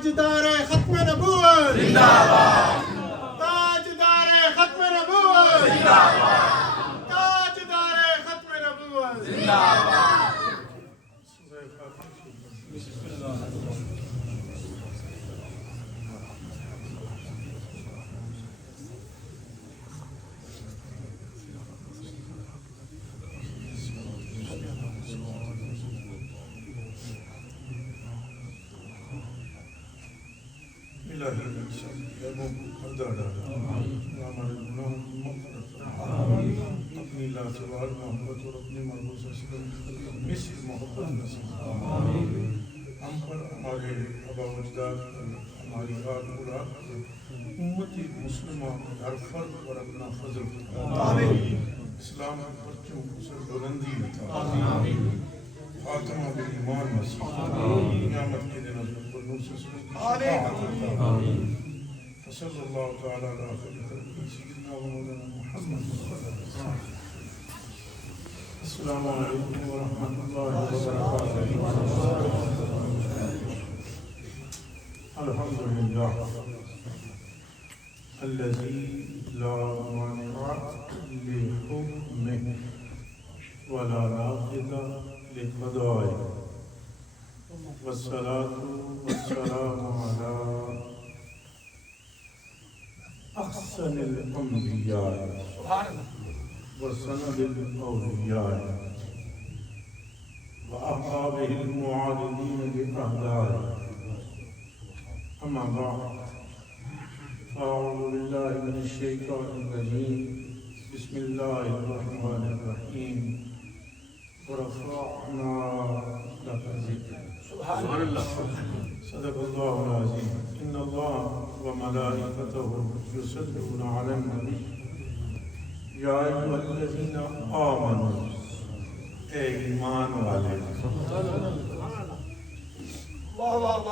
تاجدار ختم نبوت زندہ باد، تاجدار ختم نبوت زندہ باد، تاجدار ختم نبوت زندہ باد۔ اپنی لازوال محبت اور اپنے مرغوب صلی اللہ علیہ وسلم کی مثل محبت نصیب ہم پر، ہمارے آبا و اجداد پر، ہماری آل اولاد پر، امت مسلمہ پر ہر فرد پر اپنا فضل فرما، اسلام کے پرچم کو سر بلندی عطا، خاتمہ بالایمان نصیب، قیامت کے دن حضرت پر نور صلی اللہ علیہ وسلم کی شفاعت عطا۔ صلی اللہ تعالی علیہ وسلم سیدنا و مولانا محمد صلی اللہ علیہ وسلم۔ السلام علیکم ورحمۃ اللہ وبرکاتہ۔ الحمدللہ الذی لا مانع لحکمہ ولا ناقض لقضائہ، والصلاة والسلام علی احسن الانبیاء وسند الاولیاء واحبابہ المعارضین باعدائہ، اما بعد فاعوذ باللہ من الشیطان الرجیم، بسم اللہ الرحمن الرحیم، ورفعنا لک ذکرک، سبحان اللہ، صدق اللہ العظیم۔ ان اللہ وملائکتہ یصلون علی النبی، یا ایھا الذین آمنوا، اے ایمان والے،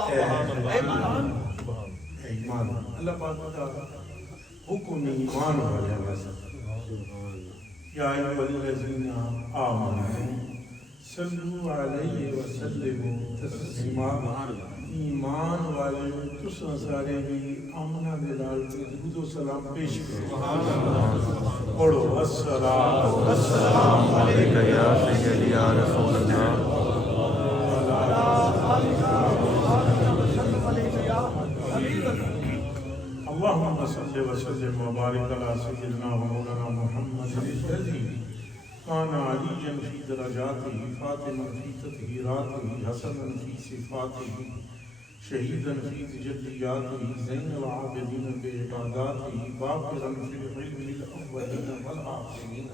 اے ایمان، اللہ پاک کا حکم ایمان والے، یا ایھا الذین آمنوا صلو علیہ وسلموا تسلیما، ایمان والے تساں سارے بھی آمنہ دے لال کے درود و سلام پیش کرو، پڑھو السلام علیکہ یا سیدی یا رسول اللہ، اللہم صلی وسلم وبارک علی سیدنا و مولانا محمد الذی کان علیاً فی درجاتہ، فاطمہ فی تطہیراتہ، حسناً فی صفاتہ، شہیداً فی تجلیاتہ، زین العابدین بعباداتہ، باقراً فی العلم الاولین والآخرین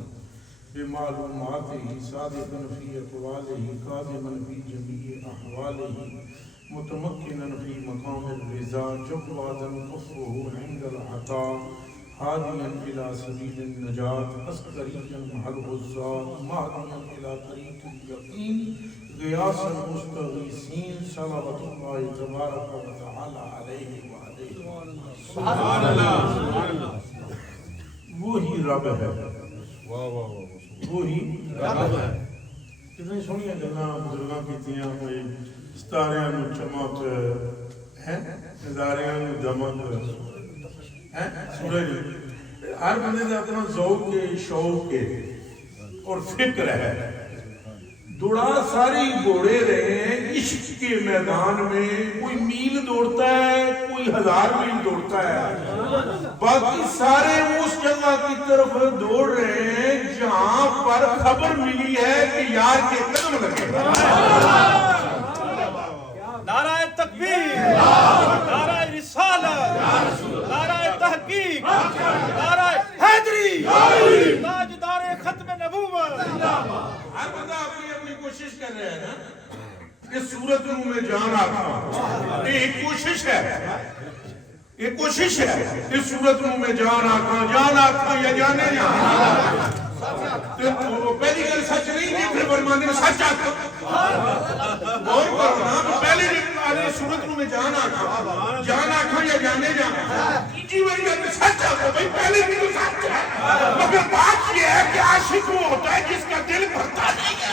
بمعلوماتہ، صادقاً فی اقوالہ، کاظماً فی جمیع احوالہ، متمکناً فی مقام الرضا، جواداً کفہ عند العطا، ہادیاً الی سبیل النجاة، عسکریاً مع الغزاة، مہدیاً الی طریق الیقین، غیاث المستغیثین، صلوات اللہ تبارک و تعالی علیہ وآلہ۔ سبحان اللہ، وہی رب ہے، وہی رب ہے۔ کتنی سونی گلاں بزرگاں کیتیاں، کوئی ستاریاں نو چمک ہے، نظاریاں نو دمک ہے، سورج ہر بندے کا اپنا ذوق کے، شوق کے اور فکر ہے۔ دوڑا ساری گھوڑے رہے ہیں عشق کے میدان میں، کوئی میل دوڑتا ہے، کوئی 1000 میل دوڑتا ہے، باقی سارے اس جگہ کی طرف دوڑ رہے ہیں جہاں پر خبر ملی ہے کہ یار کے قدم لگے۔ نعرہ تکبیر، نعرہ رسالت، نعرہ تحقیق، نعرہ حیدری، تاجدار ختم نبوت۔ ہر بندہ اپنی اپنی کوشش کر رہے ہیں نا، اس صورت میں جان آکھاں، یہ ایک کوشش ہے، یہ کوشش ہے، اس صورت میں جان آکھاں یا جانے جانا، پہلی گل سچ نہیں تھی، پھر فرماندے میں سچ آکھاں، اور کرنا پہلی صورت میں جان آکھاں یا جانے جانا، تیجی باری گل میں سچ آکھاں، بھئی پہلی بھی تو سچ ہے، مگر بات یہ ہے کہ عاشق وہ ہوتا ہے جس کا دل بھرتا نہیں ہے۔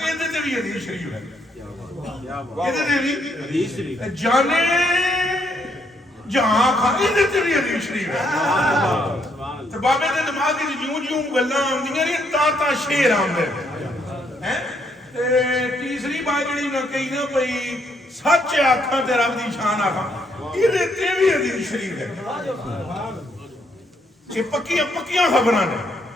ਇਹਦੇ ਤੇ ਵੀ ਹਦੀਸ ਸ਼ਰੀਫ ਹੈ ਇਹਦੇ ਤੇ ਵੀ ਹਦੀਸ ਸ਼ਰੀਫ ਜਾਨੇ ਜਹਾਂ ਆਖਾ ਇਹਦੇ ਤੇ ਵੀ ਹਦੀਸ ਸ਼ਰੀਫ ਹੈ ਤੇ ਬਾਬੇ ਦੇ ਦਿਮਾਗ ਵਿੱਚ ਜਿਉਂ ਗੱਲਾਂ ਆਉਂਦੀਆਂ ਨੇ ਤਾਂ ਸ਼ੇਰ ਆਉਂਦੇ ਹੈ ਤੇ ਤੀਸਰੀ ਬਾਤ ਜਿਹੜੀ ਨਾ ਕਹੀ ਨਾ ਭਈ ਸੱਚ ਆਖਾਂ ਤੇ ਰੱਬ ਦੀ ਸ਼ਾਨ ਆਖਾਂ ਇਹਦੇ ਤੇ ਵੀ ਹਦੀਸ ਸ਼ਰੀਫ ਹੈ ਇਹ ਪੱਕੀਆਂ ਖਬਰਾਂ ਨੇ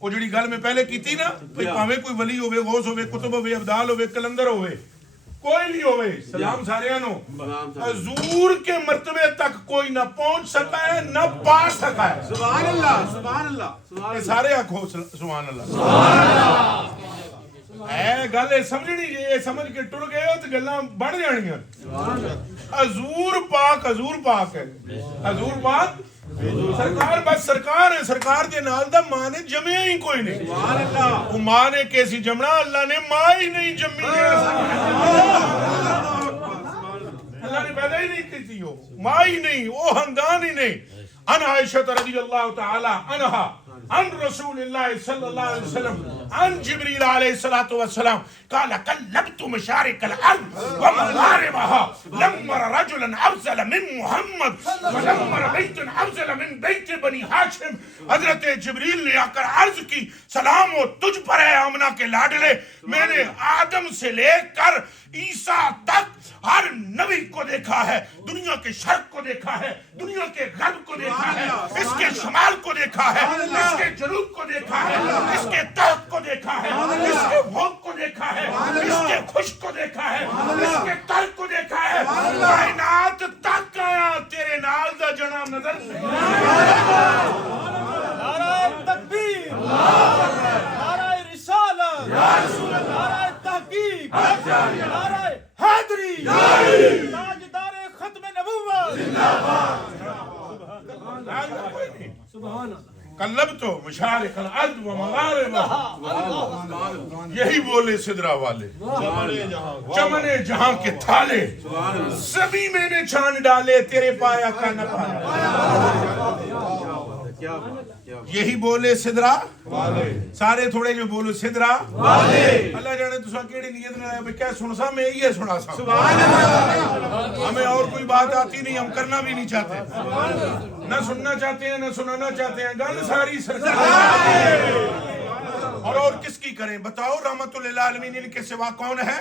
وہ جڑی گل میں پہلے کی تھی نا پاویں کوئی ولی ہوے غوث ہوے کتب ہوے ابدال ہوے کلندر ہوے کوئی بھی ہوے سلام سارے نو حضور کے مرتبے تک کوئی نہ پہنچ سکا ہے نہ پا سکا ہے سبحان اللہ سبحان اللہ سارے آکھو سبحان اللہ سبحان اللہ اے گل سمجھنی یہ سمجھ کے ٹر گئے ہو تو گلاں بن جانیاں حضور پاک ہے حضور پاک سرکار بس سرکار ہے سرکار دے نال دا ماں نے جمیا ہی کوئی نہیں سبحان اللہ وہ ماں نے کیسی جمنا اللہ نے ماں ہی نہیں جمی اللہ نے پیدا ہی نہیں کی تھی وہ ماں ہی نہیں وہ خاندان ہی نہیں ان عائشہ رضی اللہ تعالی عنہا عن رسول اللہ صلی اللہ علیہ وسلم عن جبریل علیہ السلام قال قلبت مشارق الارض ومغاربها لمر رجلا افضل من محمد ولمر بیت افضل من بیت بنی ہاشم حضرت جبریل نے آ کر عرض کی سلام ہو تجھ پر ہے آمنہ کے لاڈلے میں نے آدم سے لے کر عیسیٰ تک ہر نبی کو دیکھا ہے دنیا کے شرق کو دیکھا ہے دنیا کے غرب کو دیکھا ہے اس کے شمال کو دیکھا ہے اس کے جنوب کو دیکھا ہے اس کے تحت کو دیکھا ہے اس کے بھوگ کو دیکھا ہے اس کے خشک کو دیکھا ہے اس کے تر کو دیکھا ہے کائنات تک آیا تیرے نال دا جنا نظر نعرہ تکبیر نعرہ رسالت نعرہ تحقیق نعرہ حیدری تاجدار ختم نبوت قلب تو مشارق الارض و مغاربها یہی بولے سدرا والے چمن جہاں کے تھالے سبھی میں نے چھان ڈالے تیرے پایا کا نہ پایا یہی بولے سدرا سارے تھوڑے جو بولو سدرا اللہ جانے تو کیڑی نیت نہ ہے کیا سن سا میں یہ سنا سا ہمیں اور کوئی بات آتی نہیں ہم کرنا بھی نہیں چاہتے نہ سننا چاہتے ہیں نہ سنانا چاہتے ہیں گل ساری سرکار اور کس کی کریں بتاؤ رحمت للعالمین ان کے سوا کون ہے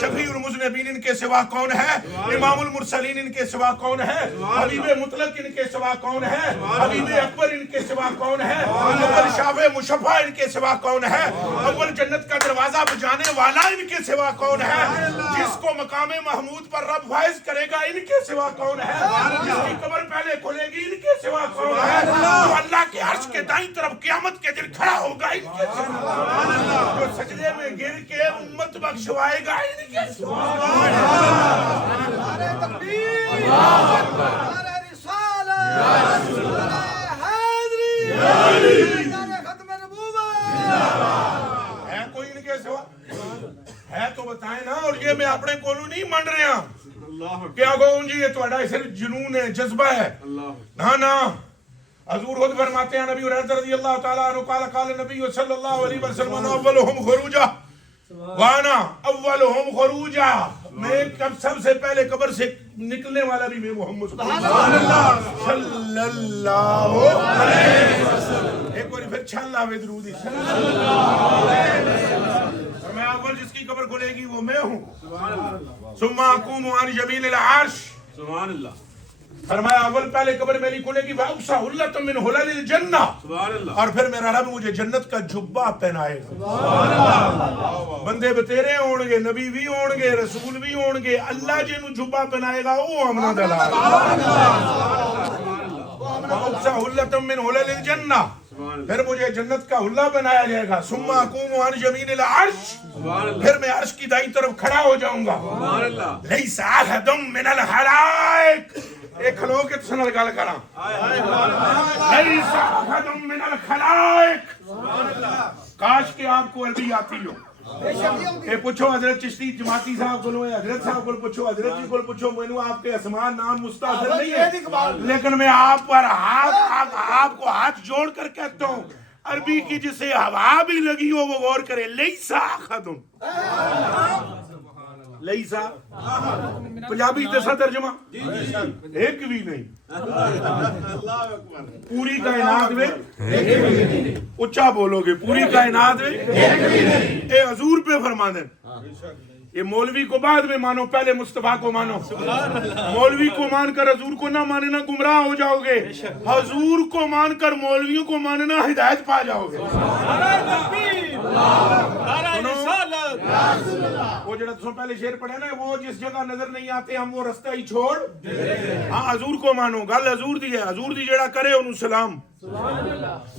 شفیع المذنبین ان کے سوا کون ہے امام المرسلین ان کے سوا کون ہے حبیب مطلق ان کے سوا کون ہے حبیب اکبر ان کے سوا کون ہے اول شافع مشفع ان کے سوا کون ہے اول جنت کا دروازہ بجانے والا ان کے سوا کون ہے جس کو مقام محمود پر رب فائز کرے گا ان کے سوا کون ہے جس کی قبر پہلے کھلے گی ان کے سوا کون ہے جو اللہ کے عرش کے دائیں طرف قیامت کے دن کھڑا ہوگا ان کے سوا جو سجدے میں گر کے امت بخشوائے گا ان کے سوا نعرہ تکبیر نعرہ رسالت نعرہ حیدری نعرہ ختم نبوت ہے کوئی ان کے سوا ہے تو بتائیں نا اور یہ میں اپنے کولو نہیں من رہا کیا کہوں جی یہ تہاڈا صرف جنون ہے جذبہ ہے نا حضور خود فرماتے ہیں نبی ہریرہ رضی اللہ تعالیٰ عنہ قال قال نبی صلی اللہ علیہ وسلم اولہم خروجا وانا اولہم خروجا میں سب سے پہلے قبر سے نکلنے والا بھی میں محمد صلی اللہ علیہ وسلم ایک بار پھر چھال لاوے درود صلی اللہ علیہ وسلم میں اول جس کی قبر کھلے گی وہ میں ہوں ثم اقوم عن یمین العرش سبحان اللہ فرمایا اول پہلے قبر میری کھلے گی وَأُوْسَ حُلَّةٌ مِّنْ حُلَلِ الْجَنَّةِ سبحان اللہ اور پھر میرا رب مجھے جنت کا جبہ پہنائے گا بندے بتیرے ہون گے نبی بھی ہون گے رسول بھی ہون گے اللہ جنہوں جبہ پہنائے گا وہ امنا دلال وَأُوْسَ حُلَّةٌ مِّنْ حُلَلِ الْجَنَّةِ پھر مجھے جنت کا حلہ بنایا جائے گا ثم اقوم عن یمین العرش پھر میں عرش کی دائیں طرف کھڑا ہو جاؤں گا لیس احد من الخلائق ایک کھلو کے تسنل گل کراں لیس احد من الخلائق کاش کہ آپ کو عربی آتی ہو اے پوچھو حضرت چشتی جماعتی صاحب کو حضرت صاحب کو پوچھو حضرت جی کو پوچھو مینوں آپ کے اسماء نام مستحضر نہیں ہے لیکن میں آپ پر آپ کو ہاتھ جوڑ کر کہتا ہوں عربی کی جسے ہوا بھی لگی ہو وہ غور کرے لیسا احد لیسا پنجابی دسا ترجمہ ایک بھی نہیں پوری کائنات میں اچھا بولو گے پوری کائنات میں اے حضور پہ فرما دیں یہ مولوی کو بعد میں مانو، پہلے مصطفیٰ کو مانو. مولوی کو مان کر حضور کو نہ ماننا گمراہ ہو جاؤ گے، حضور کو مان کر مولویوں کو ماننا ہدایت پا جاؤ گے. وہ جڑا تم پہلے شعر پڑھے نا، وہ جس جگہ نظر نہیں آتے ہم وہ رستہ ہی چھوڑ. ہاں حضور کو مانو، گل حضور دی ہے. حضور دی جڑا کرے انہوں سلام.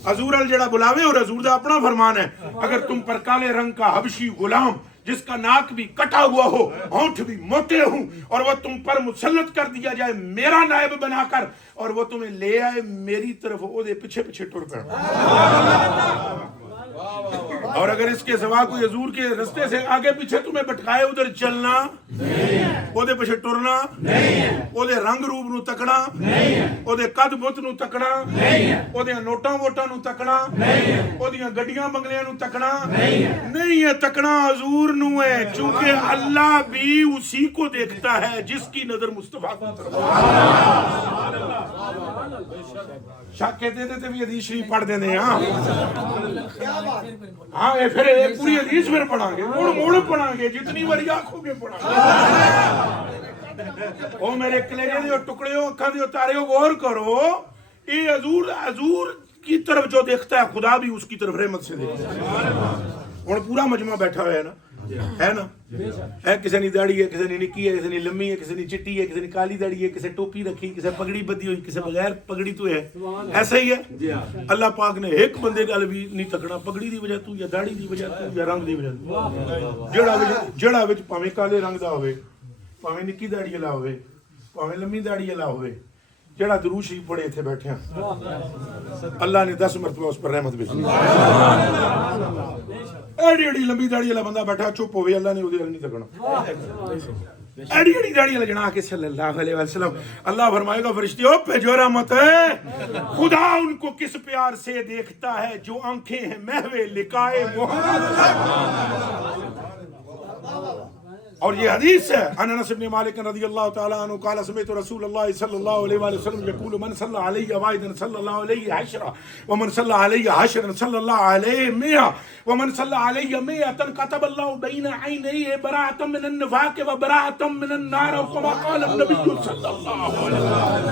حضور ال جڑا بلاوے اور حضور دا اپنا فرمان ہے. اگر تم پر کالے رنگ کا حبشی غلام جس کا ناک بھی کٹا ہوا ہو، ہونٹ بھی موٹے ہوں، اور وہ تم پر مسلط کر دیا جائے میرا نائب بنا کر، اور وہ تمہیں لے آئے میری طرف، وہ دے پیچھے پیچھے ٹر پڑ. اور اگر اس کے سوا کوئی حضور کے رستے سے آگے پیچھے تمہیں بٹکائے، ادھر چلنا، وہ دے پیچھے ٹرنا، وہ دے رنگ روپ نو تکنا، وہ دے قد بت نو تکنا، وہ دے نوٹاں ووٹاں نو تکنا، وہ دیاں گڈیاں بنگلیاں نو تکنا نہیں ہے. تکنا حضور نو ہے، چونکہ اللہ بھی اسی کو دیکھتا ہے جس کی نظر مصطفیٰ کو. شاہ کہتے تھے بھی حدیث شریف پڑھ دیں. ہاں یہ پھر ایک پوری حدیث پھر پڑھا گے، موڑ پڑھا گے، جتنی باری آنکھوں گے پڑھا گے. او میرے کلیجے دیو ٹکڑیوں اکھاں دیو تاریو غور کرو. یہ حضور کی طرف جو دیکھتا ہے خدا بھی اس کی طرف رحمت سے دیکھتا ہے. اور پورا مجمع بیٹھا ہوا ہے نا، ہے نا؟ ہے کسی نے داڑھی ہے، کسی نے نکی ہے، کسی نے لمبی ہے، کسی نے چٹی ہے، کسی نے کالی داڑھی ہے، کسی ٹوپی رکھی، کسی پگڑی بدی ہوئی، کسی بغیر پگڑی تو ہے. ایسا ہی ہے. اللہ پاک نے ایک بندے گل بھی نہیں تکنا، پگڑی دی وجہ تو یا داڑھی دی وجہ تو یا رنگ دی وجہ تو. جڑا وچ پاویں کالے رنگ دا ہوئے، پاویں نکی داڑھی والا ہوئے، پاویں لمبی داڑھی والا ہوئے، جڑا درود شریف پڑھے اتنے بیٹھے ہیں، اللہ نے 10 مرتبہ اس پر رحمت بھیجی. ایڈی ایڈی لمبی داڑھی والا بندہ بیٹھا چپ ہوئے، اللہ نے ادھر نہیں تکنا. ایڈی ایڈی داڑھی والا جنا کے صلی اللہ علیہ وسلم، اللہ فرمائے گا فرشتیوں بھیجو رحمت ہے. خدا ان کو کس پیار سے دیکھتا ہے جو آنکھیں ہیں محو لقائے محمد. اور یہ حدیث ہے انس بن مالک رضی اللہ تعالی عنہ قال سمعت رسول اللہ صلی اللہ علیہ وآلہ وسلم یقول من صلی علیہ واحدا صلی اللہ علیہ عشرا ومن صلی علیہ عشرا صلی اللہ علیہ 100 ومن صلی علیہ 100 كتب اللہ بین عینیہ براءۃ من النفاق وبراءۃ من النار كما قال النبی صلی اللہ علیہ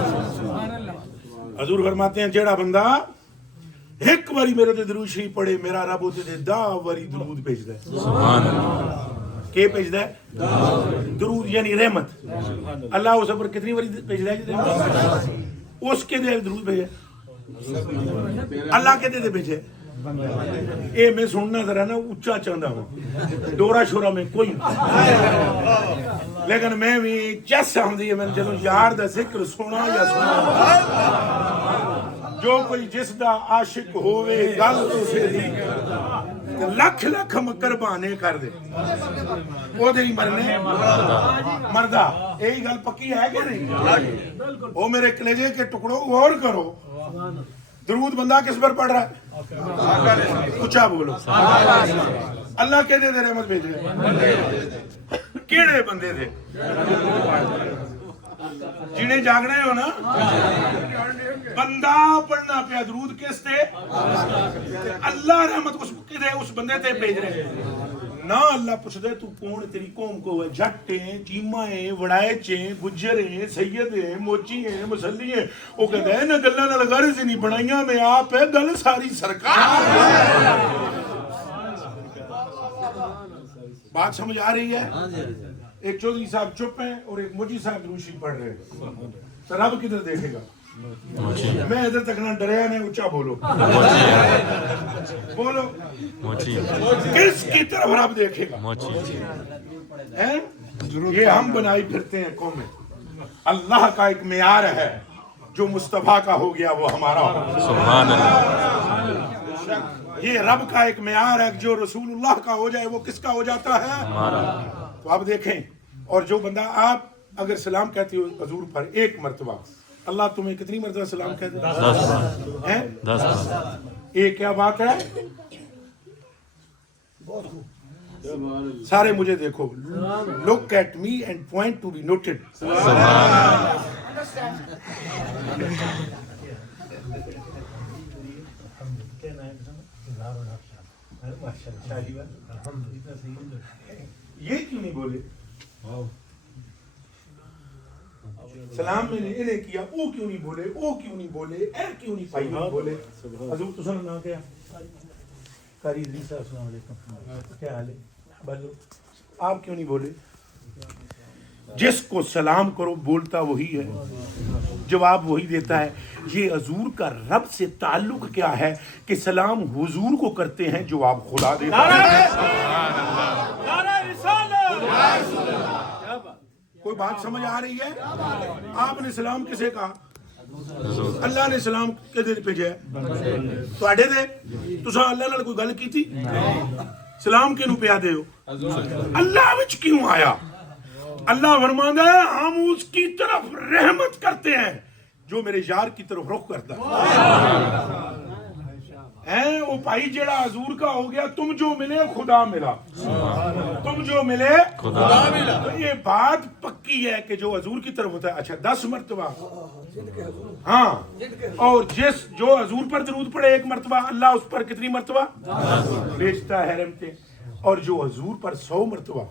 وسلم. حضور فرماتے ہیں جیڑا بندہ ایک باری میرے تے درود شریف پڑھے، میرا رب تے 10 باری درود بھیجدا ہے. سبحان اللہ. کہ بھیجدا ہے درود یعنی رحمت. اللہ اس پر کتنی باری بھیجدا ہے؟ اس کے دے درود بھیجے، اللہ کے دے بھیجے. اے میں سننا ذرا نا اونچا چاہندا ہوں، ڈورا شورا میں کوئی، لیکن میں بھی چس آندی ہے میں چلو یار دا ذکر سونا یا سنا. جو کوئی جس دا عاشق ہوئے گل اسے دی لکھ لکھ مکر بہانے کر دے، وہ دے ہی مرنے مردہ. یہی گل پکی ہے کہ نہیں؟ وہ میرے کلیجے کے ٹکڑوں غور کرو. درود بندہ کس پر پڑھ رہا ہے؟ اونچا بولو. اللہ کے دے رحمت بھیج رہے. کیڑے بندے دے جنہیں جاگنا ہو نا، بندہ پڑھنا پیا درود کس تے؟ اللہ رحمت اس بندے تے بھیج رہے نا. اللہ پوچھ دے تو کون، تیری قوم کو ہے، جٹ ہیں، چیما ہیں، وڑائچ ہیں، گجر ہیں، سید ہیں، موچی ہیں، مسلی ہیں. وہ کہتا ہے نا گلہ نال غرض نہیں بنائیاں میں آپ ہے، گل ساری سرکار. بات سمجھ آ رہی ہے؟ ایک چودھری صاحب چپ ہیں اور ایک موچی صاحب درود شریف پڑھ رہے ہیں. تو رب کدھر دیکھے گا؟ میں ادھر تک نہ ڈریا نہیں. اونچا بولو، بولو کس کی طرف رب دیکھے گا؟ یہ ہم بنائی پھرتے ہیں قومیں. اللہ کا ایک معیار ہے، جو مصطفیٰ کا ہو گیا وہ ہمارا ہو. سبحان اللہ. یہ رب کا ایک معیار ہے، جو رسول اللہ کا ہو جائے وہ کس کا ہو جاتا ہے؟ ہمارا. تو آپ دیکھیں، اور جو بندہ آپ اگر سلام کہتے ہو حضور پر 1 مرتبہ، اللہ تمہیں کتنی مرتبہ سلام کہتے ہیں؟ 10. یہ کیا بات ہے؟ سارے مجھے دیکھو. Look at me and point to be noted. یہ کیوں نہیں بولے؟ سلام میں نے انہیں کیا، او کیوں نہیں بولے، او کیوں نہیں بولے، اے کیوں نہیں پائی نہیں بولے؟ حضور تو سن نہ کیا قاری ادریس صاحب السلام علیکم، کیا حال ہے؟ بولو آپ کیوں نہیں بولے؟ جس کو سلام کرو بولتا وہی ہے، جواب وہی دیتا ہے۔ یہ حضور کا رب سے تعلق کیا ہے کہ سلام حضور کو کرتے ہیں، جواب خدا دیتا ہے۔ کوئی بات سمجھ آ رہی ہے؟ آپ نے سلام کسے کہا؟ اللہ نے سلام کے دل بھیجا ہے تواڈے تے، تساں اللہ نال کوئی گل کیتی؟ سلام کینوں پیا دے ہو؟ اللہ وچ کیوں آیا؟ اللہ فرماندا ہے ہم اس کی طرف رحمت کرتے ہیں جو میرے یار کی طرف رخ کرتا ہے۔ وہ بھائی جڑا حضور کا ہو گیا، تم جو ملے خدا ملا، تم جو ملے خدا ملا۔ تو یہ بات پکی ہے کہ جو حضور کی طرف ہوتا ہے، اچھا 10 مرتبہ ہاں، اور جو حضور پر درود پڑے 1 مرتبہ، اللہ اس پر کتنی مرتبہ بھیجتا ہے رحمتیں، اور جو حضور پر 100 مرتبہ،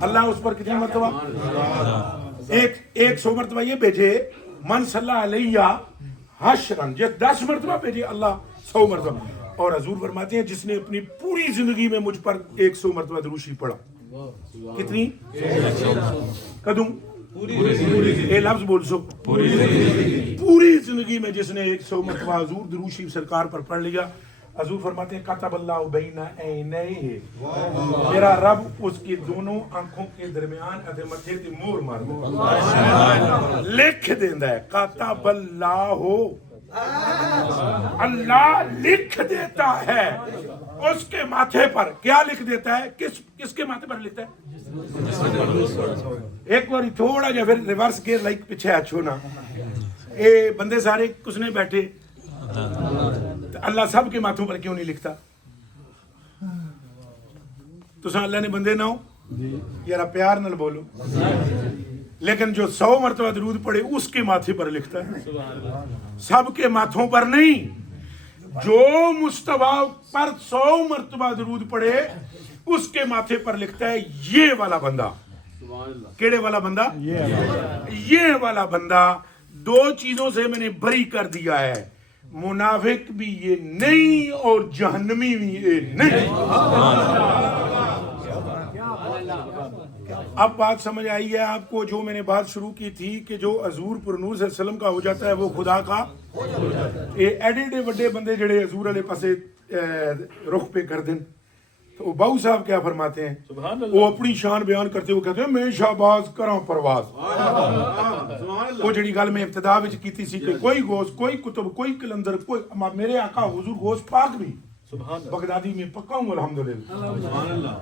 اللہ اس پر کتنی مرتبہ؟ ایک 100 مرتبہ یہ بھیجے، من صلی علیہ حشرن، جس 10 مرتبہ بھیجے اللہ 100 مرتبہ، اور حضور فرماتے ہیں جس نے اپنی پوری زندگی میں مجھ پر 100 مرتبہ درود شریف پڑھا، کتنی قدم؟ اے لفظ بول سو، پوری زندگی میں جس نے 100 مرتبہ حضور درود شریف سرکار پر پڑھ لیا، حضور فرماتے ہیں کتب اللہ بین عینیہ، میرا رب اس کی دونوں آنکھوں کے درمیان ادھے متھے تے مور مار دے، لکھ دیندا ہے۔ کتب اللہ، اللہ لکھ دیتا ہے اس کے ماتھے پر۔ کیا لکھ دیتا ہے؟ کس کے ماتھے پر لکھتا ہے؟ ایک بار تھوڑا جا پھر ریورس گیئر لائک پیچھے اچھو نا، اے بندے سارے کس نے بیٹھے، اللہ سب کے ماتھوں پر کیوں نہیں لکھتا؟ تو اللہ نے بندے نہ ہو یارا پیار نال بولو، لیکن جو 100 مرتبہ درود پڑے اس کے ماتھے پر لکھتا ہے، سب کے ماتھوں پر نہیں۔ جو مصطفیٰ پر 100 مرتبہ درود پڑے اس کے ماتھے پر لکھتا ہے یہ والا بندہ۔ کیڑے والا بندہ؟ یہ والا بندہ 2 چیزوں سے میں نے بری کر دیا ہے، منافق بھی یہ نہیں اور جہنمی بھی یہ نہیں۔ اب بات سمجھ آئی ہے آپ کو؟ جو میں نے بات شروع کی تھی کہ جو حضور پر نور صلی اللہ علیہ وسلم کا ہو جاتا ہے وہ خدا کا، یہ ایڈے وڈے بندے جڑے حضور علیہ پاسے رخ پہ کر دیں، تو باؤ صاحب کیا فرماتے ہیں؟ وہ اپنی شان بیان کرتے ہوئے کہتے ہیں میں شہباز کراں پرواز۔ وہ جڑی گل میں ابتدا وچ کیتی سی کہ کوئی غوث، کوئی کتب، کوئی کلندر، کوئی میرے آقا حضور غوث پاک بھی بغدادی میں پکا ہوں الحمدللہ،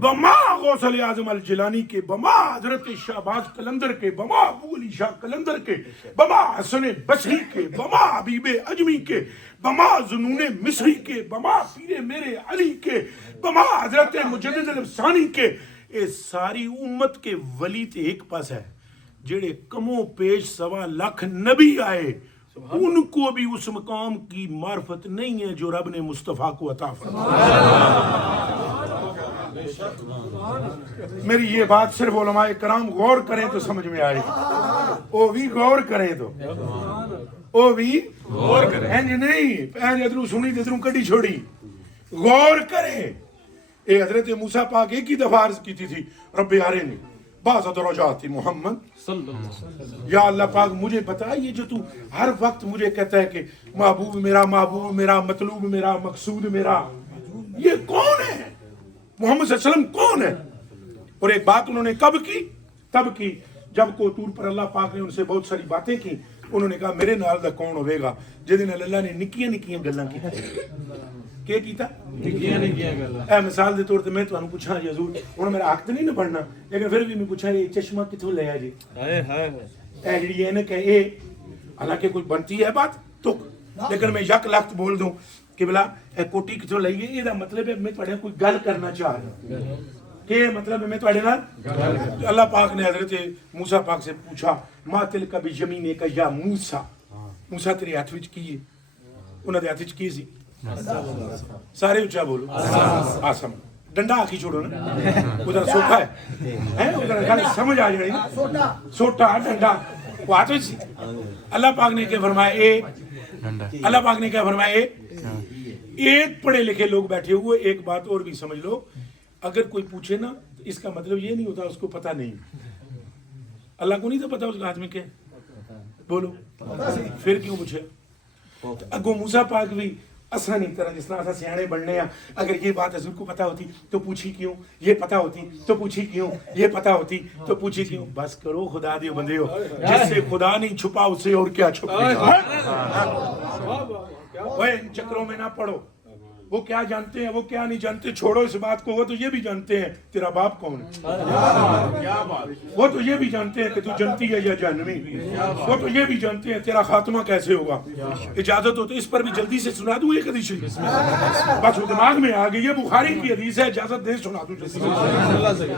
بما غوث علی اعظم الجیلانی کے، بما حضرت شہباز کلندر کے، بما ابو علی شاہ کلندر کے، بما حسن بصری کے، بما حبیب اجمی کے، بما ذنون مصری کے، بما پیر میرے علی کے، بما حضرت مجدد الافسانی کے، اے ساری امت کے ولی تے ایک پاس ہے جڑے کموں پیش 1.25 لاکھ نبی آئے، ان کو بھی اس مقام کی معرفت نہیں ہے جو رب نے مصطفیٰ کو عطا فرمایا۔ میری یہ بات صرف علماء کرام غور کریں تو سمجھ میں آئے، وہ بھی غور کریں تو، وہ بھی غور کریں، اینج نہیں اینج ادھروں سنی تے ادھروں کڈی چھوڑی، غور کریں۔ اے حضرت موسیٰ پاک ایک ہی دفعہ عرض کی تھی رب ارنی بعض درجات محمد، یا اللہ پاک مجھے بتا، یہ جو تو ہر وقت مجھے کہتا ہے کہ محبوب میرا مطلوب میرا مقصود میرا، یہ کون ہے؟ محمد صلی اللہ علیہ وسلم کون ہے؟ اور ایک بات انہوں نے کب کی؟ تب کی جب کو طور پر اللہ پاک نے ان سے بہت ساری باتیں کی، انہوں نے کہا میرے نال دا کون ہوئے گا، جدن اللہ نے نکیاں گلاں کی کیا کیتا؟ اے مثال دے طور تے میں تانوں پوچھاں جی حضور، ہن میرا حق تے نہیں نہ بننا، لیکن پھر بھی میں پوچھاں یہ چشمہ کتھوں لے آ جی؟ اے جڑی ہے نا کہ اے حالانکہ کوئی بنتی ہے بات تو، لیکن میں یک لفظ بول دوں کہ بلا اے کوٹی کتھوں لئی گئی، یہ مطلب ہے میں تواڈے کوئی گل کرنا چاہ رہا ہوں، کہ مطلب ہے میں تواڈے نال۔ اللہ پاک نے حضرت موسیٰ پاک سے پوچھا ما تلک بیمینک یا موسیٰ، موسیٰ تیرے ہاتھ وچ کی ہے؟ انہاں دے ہاتھ وچ کی سی؟ سارے اونچا بولو آسم ڈنڈا آخی چھوڑو نا ادھر سوٹا ہے ادھر خالی سمجھ آ جائے نا سوٹا ڈنڈا وہ آتے سی اللہ پاک نے کیا فرمایا اللہ پاک نے کیا فرمایا ایک پڑھے لکھے لوگ بیٹھے ہوئے ایک بات اور بھی سمجھ لو اگر کوئی پوچھے نا اس کا مطلب یہ نہیں ہوتا اس کو پتہ نہیں اللہ کو نہیں تو پتا اس کے ہاتھ میں کیا بولو پھر کیوں پوچھے اگو موسیٰ پاک بھی آسانی طرح جس طرح سیانے بڑھنے ہیں اگر یہ بات حضور کو پتا ہوتی تو پوچھی کیوں یہ پتا ہوتی تو پوچھی کیوں یہ پتا ہوتی تو پوچھی کیوں بس کرو خدا دیو بندے ہو جس سے خدا نہیں چھپا اسے اور کیا چھپے وہ ان چکروں میں نہ پڑو وہ کیا جانتے ہیں وہ کیا نہیں جانتے چھوڑو اس بات کو وہ تو یہ بھی جانتے ہیں تیرا باپ کون ہے وہ تو یہ بھی جانتے ہیں کہ تو جنتی ہے یا جہنمی وہ تو یہ بھی جانتے ہیں تیرا خاتمہ کیسے ہوگا اجازت ہو تو اس پر بھی جلدی سے سنا دوں ایک حدیث شریف بس وہ دماغ میں آ گئی یہ بخاری کی حدیث ہے اجازت دے سنا دوں جلدی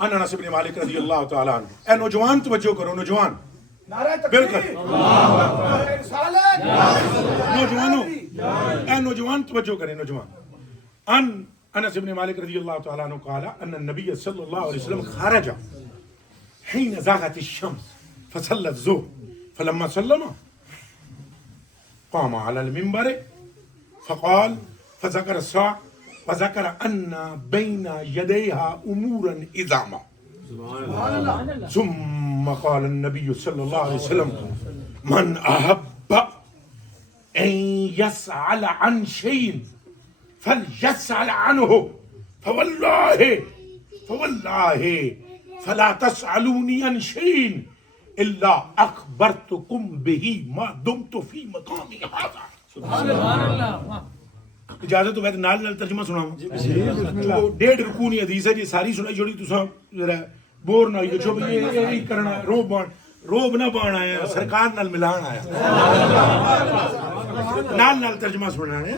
انس بن مالک رضی اللہ تعالیٰ عنہ اے نوجوان توجہ کرو نوجوان بالکل نوجوانوں اے نوجوان توجہ کریں نوجوان انس بن مالک رضی اللہ تعالیٰ عنہ قال ان النبی صلی اللہ علیہ وسلم خرج حين زاغت الشمس فصلى الظهر فلما سلم قام على المنبر فقال فذكر الساعة وذكر ان بين يديها امورا عظاما ثم قال النبي صلى الله عليه وسلم من احب ان يسأل عن شيء فليسأل عنه فوالله فلا تسألوني عن شيء الا اخبرتكم به ما دمت في مقامي هذا سبحان اللہ اجازت تو میں نال ترجمہ سناؤں 1.5 رکوع حدیث ہے جی ساری سنائی چھوڑی تساں ذرا بور نہ ہوئی جو یہ کرنا روب نہ بان آیا سرکار نال ملان آیا نال ترجمہ سننا ہے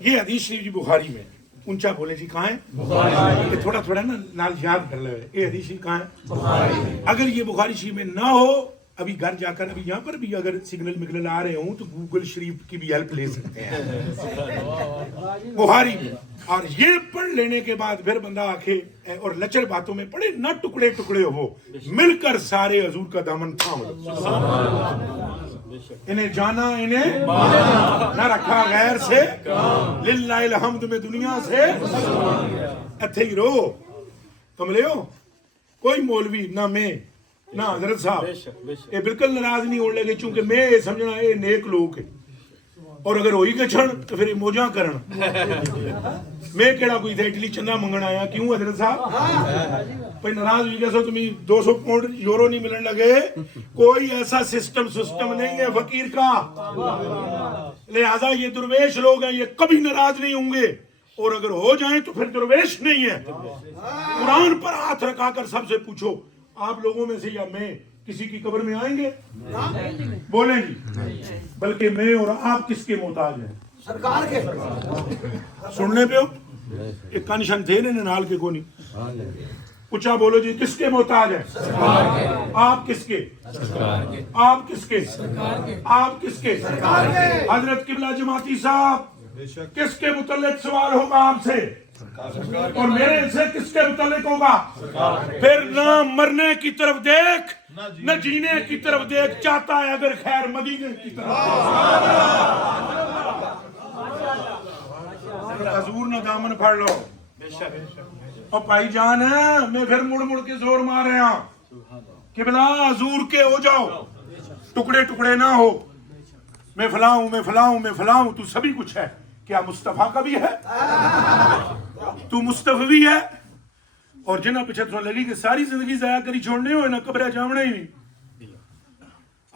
یہ حدیث شریف جی بخاری میں اونچا بولے جی کہاں ہے بخاری تھوڑا تھوڑا نا نال یاد کر لے یہ حدیث شریف کہاں ہے بخاری اگر یہ بخاری شریف میں نہ ہو ابھی گھر جا کر ابھی یہاں پر بھی اگر سگنل مگنل آ رہے ہوں تو گوگل شریف کی بھی ہیلپ لے سکتے ہیں بخاری میں اور یہ پڑھ لینے کے بعد پھر بندہ آکھے اور لچر باتوں میں پڑھے نہ ٹکڑے ٹکڑے ہو مل کر سارے حضور کا دامن تھام لو انہیں جانا انہیں نہ رکھا غیر سے للہ الحمد میں دنیا سے اتھے ہی رو کملے ہو کوئی مولوی نہ میں نہ حضرت صاحب یہ بالکل ناراض نہیں ہونے لگے چونکہ میں سمجھنا یہ نیک لوگ ہیں اور اگر ہوئی گے چھڑ تو پھر موجاں کرنا میں کیڑا کوئی تھا اٹلی چندہ منگنا آیا کیوں حضرت صاحب پہ ناراض ہوئی گیا سو تمہیں 200 پاؤنڈ یورو نہیں ملن لگے کوئی ایسا سسٹم نہیں ہے فقیر کا لہذا یہ درویش لوگ ہیں یہ کبھی ناراض نہیں ہوں گے اور اگر ہو جائیں تو پھر درویش نہیں ہے قرآن پر ہاتھ رکھا کر سب سے پوچھو آپ لوگوں میں سے یا میں کسی کی قبر میں آئیں گے بولیں جی بلکہ میں اور آپ کس کے محتاج ہیں سرکار کے سننے پہ ہو ایک کنشن تھے نال کے کو نہیں اچھا بولو جی کس کے محتاج ہیں آپ کس کے آپ کس کے آپ کس کے حضرت قبلہ جماعتی صاحب کس کے متعلق سوال ہوگا آپ سے اور میرے سے کس کے متعلق ہوگا پھر نہ مرنے کی طرف دیکھ نہ جینے کی طرف دیکھ چاہتا ہے اگر خیر مدینے کی طرف حضور نہ دامن پھڑ لو اور بھائی جان ہے میں پھر مڑ مڑ کے زور مار رہے ہیں قبلہ حضور کے ہو جاؤ ٹکڑے ٹکڑے نہ ہو میں فلاں ہوں میں فلاں ہوں میں فلاں ہوں تو سبھی کچھ ہے کیا مصطفیٰ کا بھی ہے تو مصطفی ہے اور جنہ پیچھے تو لگی کہ ساری زندگی ضائع کری چھوڑنے ہو نہ قبریں جامنے ہی نہیں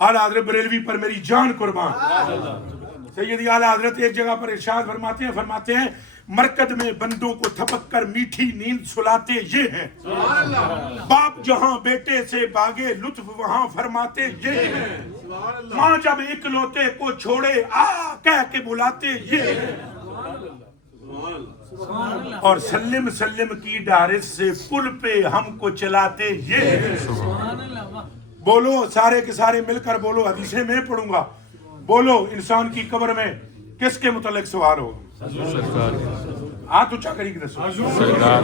اعلیٰ حضرت بریلوی پر میری جان قربان سیدی اعلیٰ حضرت ایک جگہ پر ارشاد فرماتے ہیں مرکد میں بندوں کو تھپک کر میٹھی نیند سلاتے یہ ہیں باپ جہاں بیٹے سے باغے لطف وہاں فرماتے یہ ہیں ماں جب اکلوتے کو چھوڑے آ کہہ کے بلاتے یہ ہیں اور سلم سلم کی ڈارس سے پل پہ ہم کو چلاتے یہ ہیں بولو سارے کے سارے مل کر بولو حدیثیں میں پڑھوں گا بولو انسان کی قبر میں کس کے متعلق سوال ہو؟ سرکار ہاتھ اونچا کری کے دسو سرکار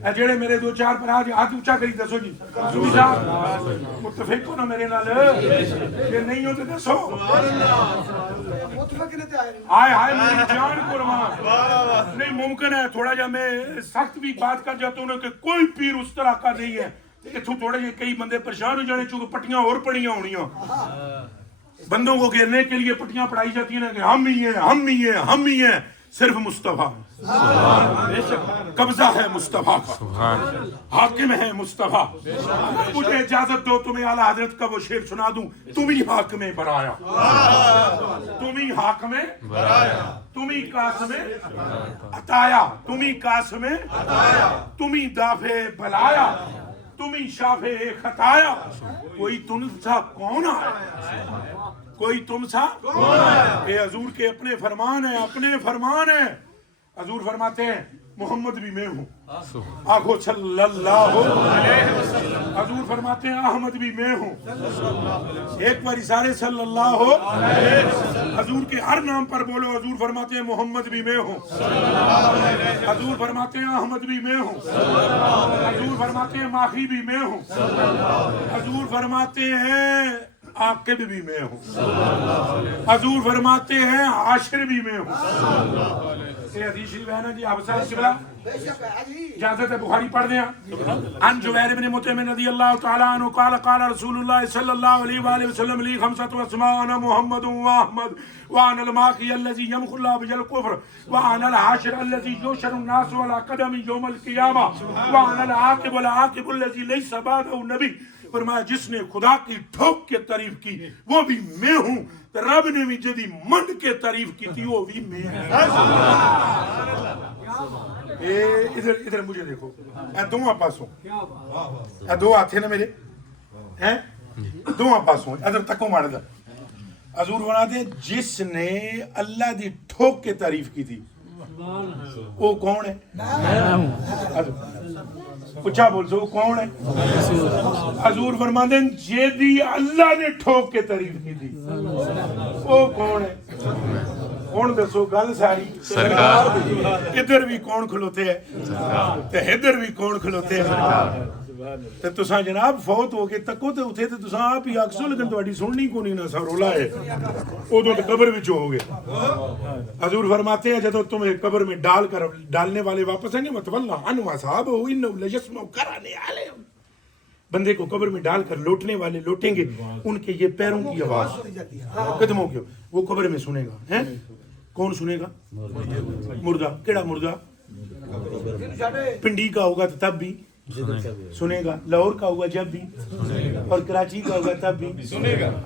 اے جڑے میرے دو چار پر آج ہاتھ اونچا کری دسو جی سبحان صاحب متفق ہو نا میرے نال یہ نہیں ہو تو دسو متفق نے تے آئے ہائے ہائے میری جان قربان نہیں ممکن ہے تھوڑا جا میں سخت بھی بات کر جاتا ہوں کہ کوئی پیر اس طرح کا نہیں ہے اتھوں تھوڑے جے کئی بندے پریشان ہو جانے چونکہ پٹیاں اور پڑیاں ہونیاں بندوں کو گھیرنے کے لیے پٹیاں پڑھائی جاتی ہیں کہ ہم ہی ہیں ہم ہی ہیں ہم ہی ہیں صرف مصطفیٰ قبضہ ہے مصطفیٰ کا حاکم ہے مصطفیٰ مجھے اجازت دو تمہیں اعلیٰ حضرت کا وہ شعر سنا دوں تم ہی حاکم برایا تم ہی حاکم برایا تم ہی قاسم عطایا تم ہی قاسم تم ہی دافع بلایا تم ہی شافع خطایا کوئی تم سا کون آیا کوئی تم سا کہ حضور کے اپنے فرمان ہیں اپنے فرمان ہیں حضور فرماتے ہیں محمد بھی میں ہوں آگو صلی اللہ علیہ وسلم حضور فرماتے ہیں احمد بھی میں ہوں ایک بار اشارے صلی اللہ علیہ وسلم حضور کے ہر نام پر بولو حضور فرماتے ہیں محمد بھی میں ہوں حضور فرماتے ہیں احمد بھی میں ہوں حضور فرماتے ہیں ماخی بھی میں ہوں حضور فرماتے ہیں عاقب بھی میں ہوں حضور فرماتے ہیں عاشر بھی میں ہوں یہ حدیث شریف ہے نا جی آپ صاحب قبلہ اجازت ہے بخاری پڑھ دیں عن جبیر بن مطعم رضی اللہ تعالی عنہ قال قال رسول اللہ صلی اللہ علیہ وآلہ وسلم لی خمسۃ اسماء انا محمد واحمد وانا الماقی الذی یمحو اللہ بہ الکفر وانا الحاشر الذی یحشر الناس على قدم یوم القیامہ وانا العاقب العاقب الذی لیس بعدہ نبی فرمایا جس نے خدا کی ٹھوک کے تعریف کی وہ بھی میں ہوں رب نے بھی جدی منڈ کے تعریف کی تھی وہ بھی میں ادھر مجھے دیکھو اے دو پاسوں اے دو ہاتھ ہیں نا میرے ہیں دو پاسوں ادھر تکو مارے دا حضور فرماتے ہیں جس نے اللہ دی ٹھوک کے تعریف کی تھی وہ کون ہے پوچھا بول سو کون ہے حضور فرماتے ہیں جیدی اللہ نے ٹھوک کے تعریف کی تھی وہ کون ہے کون دسو گل ساری سرکار ادھر بھی کون کھلوتے ہیں تے ادھر بھی کون کھلوتے ہیں تے تساں جناب فوت ہو کے تکو تے اتھے تے تساں آپ ہی آکسو لیکن تواڈی سننی کو نہیں نہ سا رولا ہے ادھر تے قبر وچ ہو گے حضور فرماتے ہیں جب تمہیں قبر میں ڈال کر ڈالنے والے واپس آئیں گے متولا ان اصحابہ انہم ليسمعوا قران علیہم بندے کو قبر میں ڈال کر لوٹنے والے لوٹیں گے ان کے یہ پیروں کی آواز قدموں کی وہ قبر میں سنے گا ہیں کون سنے گا مردہ کیڑا مردہ پنڈی کا ہوگا تب بھی سنے گا لاہور کا ہوگا جب بھی اور کراچی کا ہوگا تب بھی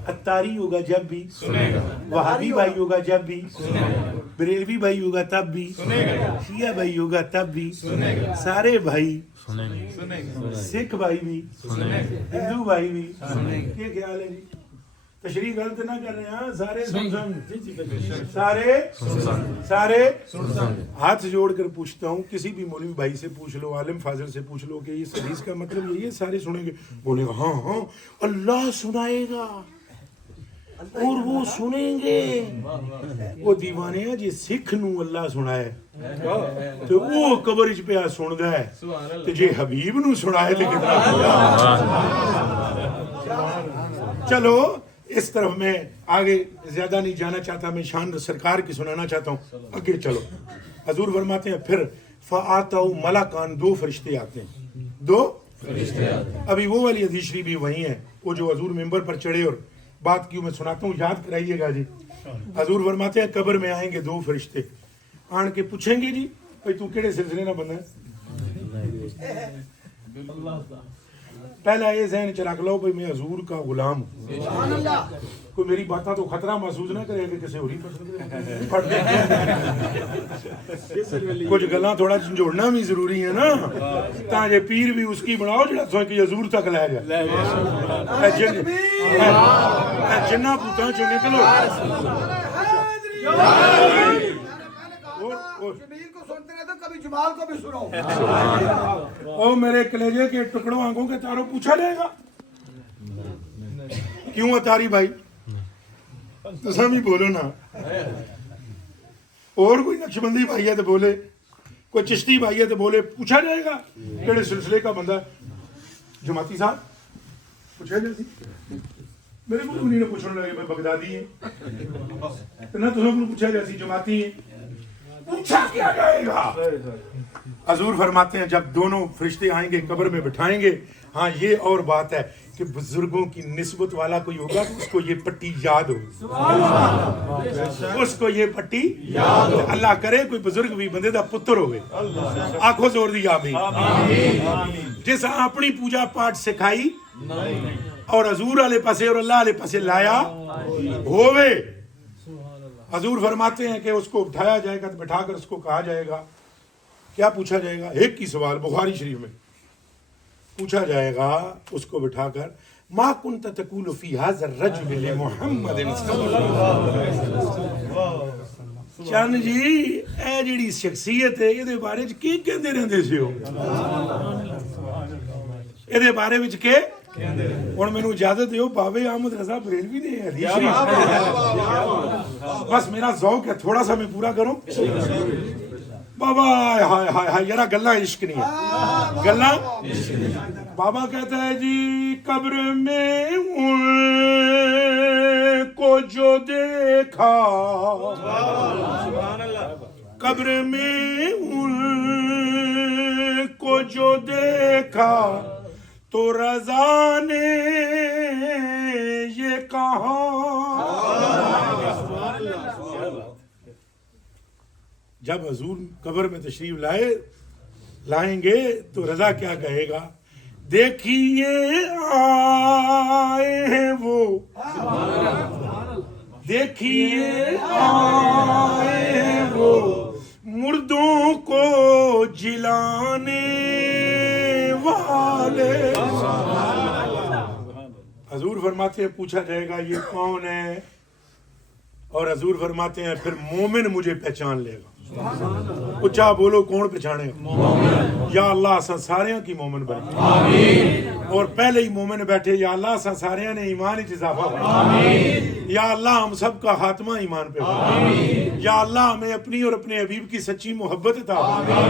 اتاری ہوگا جب بھی وہابی بھائی ہوگا جب بھی بریلوی بھائی ہوگا تب بھی شیعہ بھائی ہوگا تب بھی سارے بھائی سکھ بھائی بھی ہندو بھائی بھی کیا خیال ہے جی تشریح غلط نہ کر رہے ہیں سارے سارے ہاتھ جوڑ کر پوچھتا ہوں کسی بھی مولوی بھائی سے پوچھ لو عالم فاضل سے پوچھ لو کہ یہ حدیث کا مطلب یہی ہے سارے سنیں گے بولے گا ہاں ہاں اللہ سنائے گا اور وہ سنیں گے وہ دیوانے ہیں جی سکھ نو اللہ سنائے تو وہ قبر وچ پیا سندا ہے تے جے حبیب نو سنائے تے کتنا چلو اس طرف میں آگے زیادہ نہیں جانا چاہتا میں شان سرکار کی سنانا چاہتا ہوں آگے چلو حضور فرماتے ہیں پھر فآتوا ملکان دو فرشتے آتے ہیں دو فرشتے آتے ہیں ابھی وہ والی حدیث شریف بھی وہی ہے وہ جو حضور ممبر پر چڑھے اور بات کیوں میں سناتا ہوں یاد کرائیے گا جی حضور فرماتے ہیں قبر میں آئیں گے دو فرشتے آن کے پوچھیں گے جی بھائی تو کیڑے سلسلے نہ بندہ ہے پہلا یہ ذہن چ رکھ لو بھائی میں حضور کا غلام ہوں کوئی میری باتاں تو خطرہ محسوس نہ کرے کہ کسی ہوری پڑھ کچھ گلاں تھوڑا جھنجھوڑنا بھی ضروری ہے نا تاں جے پیر بھی اس کی بناؤ جڑا سو کہ حضور تک لے جائے جنہ پوتاں چوں نکلو جمیل کو سنتے رہے تو کبھی جمال کو بھی سنو او میرے کلیجے کے ٹکڑوں آنکھوں کے تاروں پوچھا جائے گا کیوں اتاری بھائی تو سمی بولو نا اور کوئی نقشبندی بھائی ہے تو بولے, کوئی چشتی بھائی ہے تو بولے, پوچھا جائے گا کہڑے سلسلے کا بندہ. جماعتی صاحب پوچھا جائے سی میرے کو انہیں نے پوچھنے لگے میں بغدادی ہیں نہ تو کو پوچھا جائے سی جماعتی ہیں, پوچھا کیا جائے گا. حضور فرماتے ہیں جب دونوں فرشتے آئیں گے قبر میں بٹھائیں گے, ہاں یہ اور بات ہے کہ بزرگوں کی نسبت والا کوئی ہوگا تو اس کو یہ پٹی یاد ہوگی, اس کو یہ پٹی یاد ہوگی. اللہ کرے کوئی بزرگ بھی بندے دا پتر ہوئے, آنکھوں زور دی آمین. جس اپنی پوجا پاٹ سکھائی اور حضور والے پاسے اور اللہ والے پاسے لایا ہوئے. حضور فرماتے ہیں کہ اس کو اٹھایا جائے گا تو بٹھا کر اس کو کہا جائے گا, کیا پوچھا جائے گا؟ ایک ہی سوال بخاری شریف میں پوچھا جائے گا اس کو بٹھا کر, ما کنت تقول فی ھذا الرجل محمد صلی اللہ علیہ وسلم. چند جی اے جڑی شخصیت ہے یہ بارے وچ کی کہندے رہندے سی ہو, یہ بارے وچ کے ہن مینوں اجازت دیو بابے احمد رضا بریلوی نے حدیث شریف, بس میرا ذوق ہے تھوڑا سا میں پورا کروں. بابا ہائے ہائے ہائے یارا گلاں عشق نہیں ہے, گلاں بابا کہتا ہے جی قبر میں ان کو جو دیکھا, قبر میں ان کو جو دیکھا تو رضا نے یہ کہا. جب حضور قبر میں تشریف لائیں گے تو رضا کیا کہے گا؟ دیکھیے آئے ہیں وہ, دیکھیے آئے ہیں وہ مردوں کو جلانے والے. حضور فرماتے ہیں پوچھا جائے گا یہ کون ہے, اور حضور فرماتے ہیں پھر مومن مجھے پہچان لے گا. اچھا بولو کون پہچانے گا؟ یا اللہ اساں ساریاں کی مومن بنے, اور پہلے ہی مومن بیٹھے, یا اللہ اساں ساریاں نے ایمان وچ اضافہ کرے, یا اللہ ہم سب کا خاتمہ ایمان پہ ہو, یا اللہ ہمیں اپنی اور اپنے حبیب کی سچی محبت عطا فرما,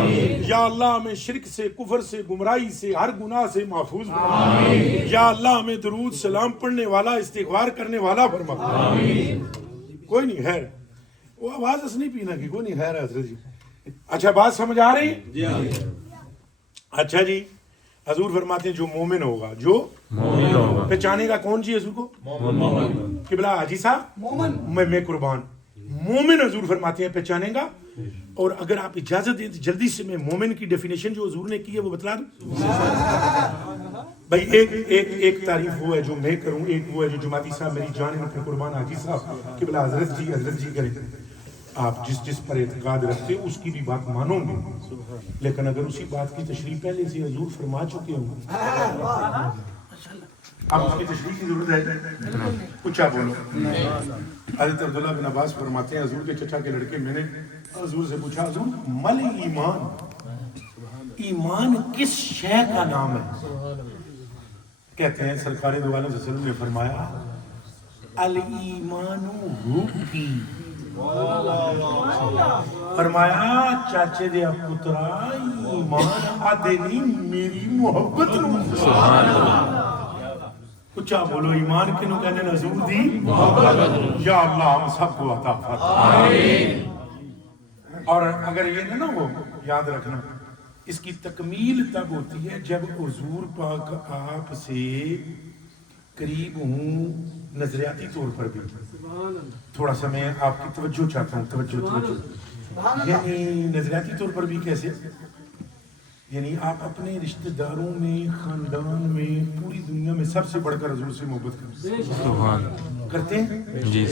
یا اللہ ہمیں شرک سے, کفر سے, گمراہی سے, ہر گناہ سے محفوظ فرما, یا اللہ ہمیں درود سلام پڑھنے والا, استغفار کرنے والا فرما. کوئی نہیں خیر, وہ آواز اس نہیں پینا کی, کوئی نہیں خیر حضرت جی. اچھا بات سمجھ آ رہی ہے؟ اچھا جی, حضور فرماتے ہیں جو مومن ہوگا, جو پہچانے گا کون جی حضور کو؟ قبلہ حاجی صاحب مومن, میں قربان, مومن حضور فرماتے ہیں پہچانے گا. اور اگر آپ اجازت دیں تو جلدی سے میں مومن کی ڈیفینیشن جو حضور نے کی ہے وہ بتلا دوں. بھائی ایک تعریف وہ ہے جو میں کروں, ایک وہ ہے جو جماعتی صاحب میری جان اپنے قربان حاجی صاحب قبلہ حضرت جی کریں. آپ جس پر اعتقاد رکھتے اس کی بھی بات مانو گے, لیکن اگر اسی بات کی تشریح پہلے سے حضور فرما چکے ہوں اب اس کی تشریح کی ضرورت ہے. اچھا بولو. حضرت عبداللہ بن عباس فرماتے ہیں حضور کے چچا کے لڑکے, میں نے حضور سے پوچھا حضور مل ایمان, ایمان کس شے کا نام ہے؟ کہتے ہیں سرکار دو عالم صلی اللہ علیہ وسلم نے فرمایا الایمان روحی. فرمایا چاچے دے پترا ایمان آدھے نہیں میری محبت نو. اچھا بولو ایمان کنو کہنے حضور دی محبت. یا اللہ ہم سب کو عطا فرما. اور اگر یہ نہ ہو, یاد رکھنا اس کی تکمیل تب ہوتی ہے جب حضور پاک آپ سے قریب ہوں نظریاتی طور پر بھی. تھوڑا سا میں آپ کی توجہ چاہتا ہوں, توجہ یعنی نظریاتی طور پر بھی کیسے؟ یعنی آپ اپنے رشتہ داروں میں, خاندان میں, پوری دنیا میں سب سے بڑھ کر حضور سے محبت کرتے ہیں جی.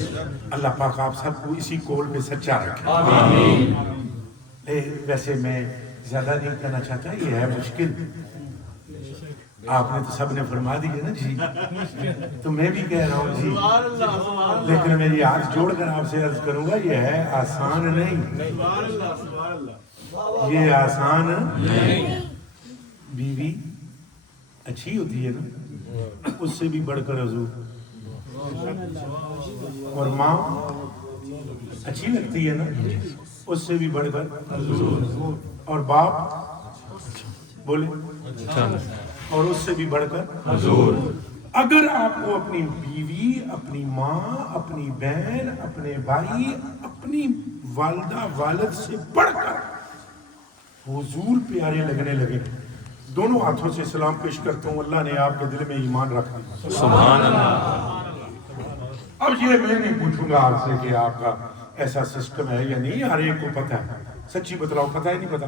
اللہ پاک آپ سب کو اسی قول پہ سچا رکھے. ویسے میں زیادہ نہیں کہنا چاہتا, یہ ہے مشکل, آپ نے تو سب نے فرما دی ہے نا جی, تو میں بھی کہہ رہا ہوں جی, لیکن میں یہ ہاتھ جوڑ کر آپ سے عرض کروں گا یہ ہے آسان نہیں, یہ آسان نہیں. بیوی اچھی ہوتی ہے نا, اس سے بھی بڑھ کر حضور, اور ماں اچھی لگتی ہے نا, اس سے بھی بڑھ کر اور باپ بولے اور اس سے بھی بڑھ کر اگر آپ کو اپنی بیوی، اپنی ماں، اپنی بہن، اپنے بھائی، اپنی والدہ والد سے بڑھ کر حضور پیارے لگنے لگے، دونوں ہاتھوں سے سلام پیش کرتا ہوں، اللہ نے آپ کے دل میں ایمان رکھ دیا، سبحان اللہ۔ اب یہ میں نہیں پوچھوں گا آپ سے کہ آپ کا ایسا سسٹم ہے یا نہیں، ہر ایک کو پتہ ہے، سچی بتلاؤ پتہ ہے نہیں پتہ؟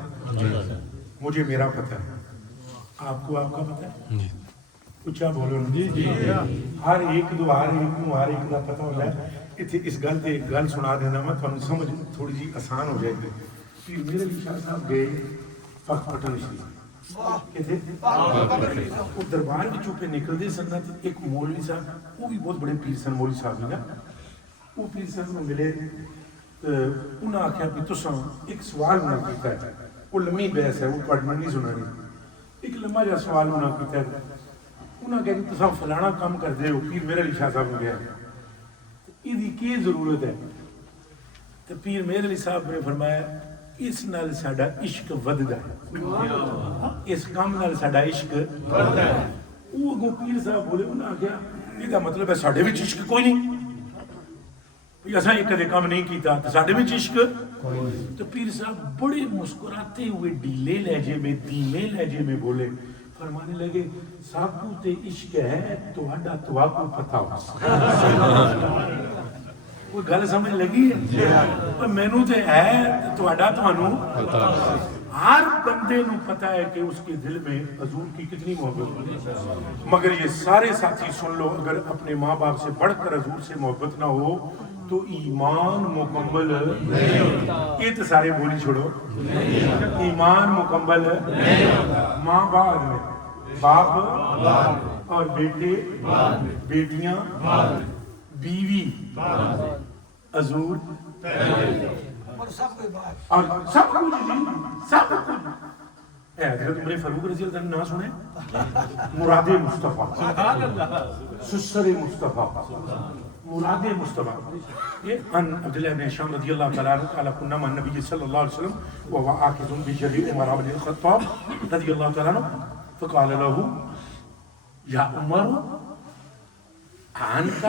مجھے میرا پتہ ہے، آپ کو آپ کا پتہ ہے؟ اچھا بولو جی ہر ایک کا پتہ ہوتا ہے۔ اس گل تے ایک گل سنا دینا میں تھانوں سمجھ تھوڑی جی آسان ہو جائے گی۔ پھر میرے علی شاہ صاحب گئے فخر پٹن شریف، کتھے وہ دربار وچوں پہ نکلدے سن تے ایک مولوی صاحب، وہ بھی بہت بڑے پیر سن، مولوی صاحب بھی نا، وہ پیر صاحب نوں ملے، انہاں آکھیا کہ تساں ایک سوال نہ کیتا ہے، وہ لمبی بحث ہے، وہ پڑھنا نہیں سنانی، ایک لمبا جہا سوال انہاں کیتا ہے، انہاں کہا کہ تساں فلانا کام کردے ہو، پیر میرے علی شاہ صاحب نے کہا ایدی کی ضرورت ہے؟ تو پیر میرے علی صاحب نے فرمایا اس نال ساڈا عشق وددا ہے، اس کام نال ساڈا عشق وددا ہے۔ وہ اگوں پیر صاحب بولے، انہاں کہا یہ مطلب ہے ساڈے وچ عشق کوئی نہیں، اساں یہ کدے کام نہیں کیتا تو ساڈے وچ عشق۔ تو پیر صاحب بڑے مسکراتے ہوئے ڈھیلے لہجے میں، دھیمے لہجے میں بولے، فرمانے لگے ساکو تے عشق ہے تہاڈا تواکو پتہ ہو۔ کوئی گل سمجھ لگی ہے؟ مینوں تے ہے تہاڈا تانوں پتہ، ہر بندے نوں پتہ ہے کہ اس کے دل میں حضور کی کتنی محبت ہے، مگر یہ سارے ساتھی سن لو، اگر اپنے ماں باپ سے بڑھ کر حضور سے محبت نہ ہو تو ایمان مکمل نہیں ہوتا۔ یہ تو سارے بولی چھوڑو، ایمان مکمل ماں بعد میں، باپ اور بیٹے، بیٹیاں، بیوی، حضور اور سب کچھ، سب کچھ۔ اے حضرت عمر فاروق رضی اللہ عنہ نہ سنے؟ مراد مصطفیٰ، سسر مصطفیٰ، مراد مصطفیٰ۔ یہ ان عبداللہ بن شام رضی اللہ تعالیٰ عنہ قال كنا مع النبي صلی اللہ علیہ وسلم وهو آخذ بجري عمر بن الخطاب رضی اللہ تعالیٰ عنہ فقال له یا عمر عنك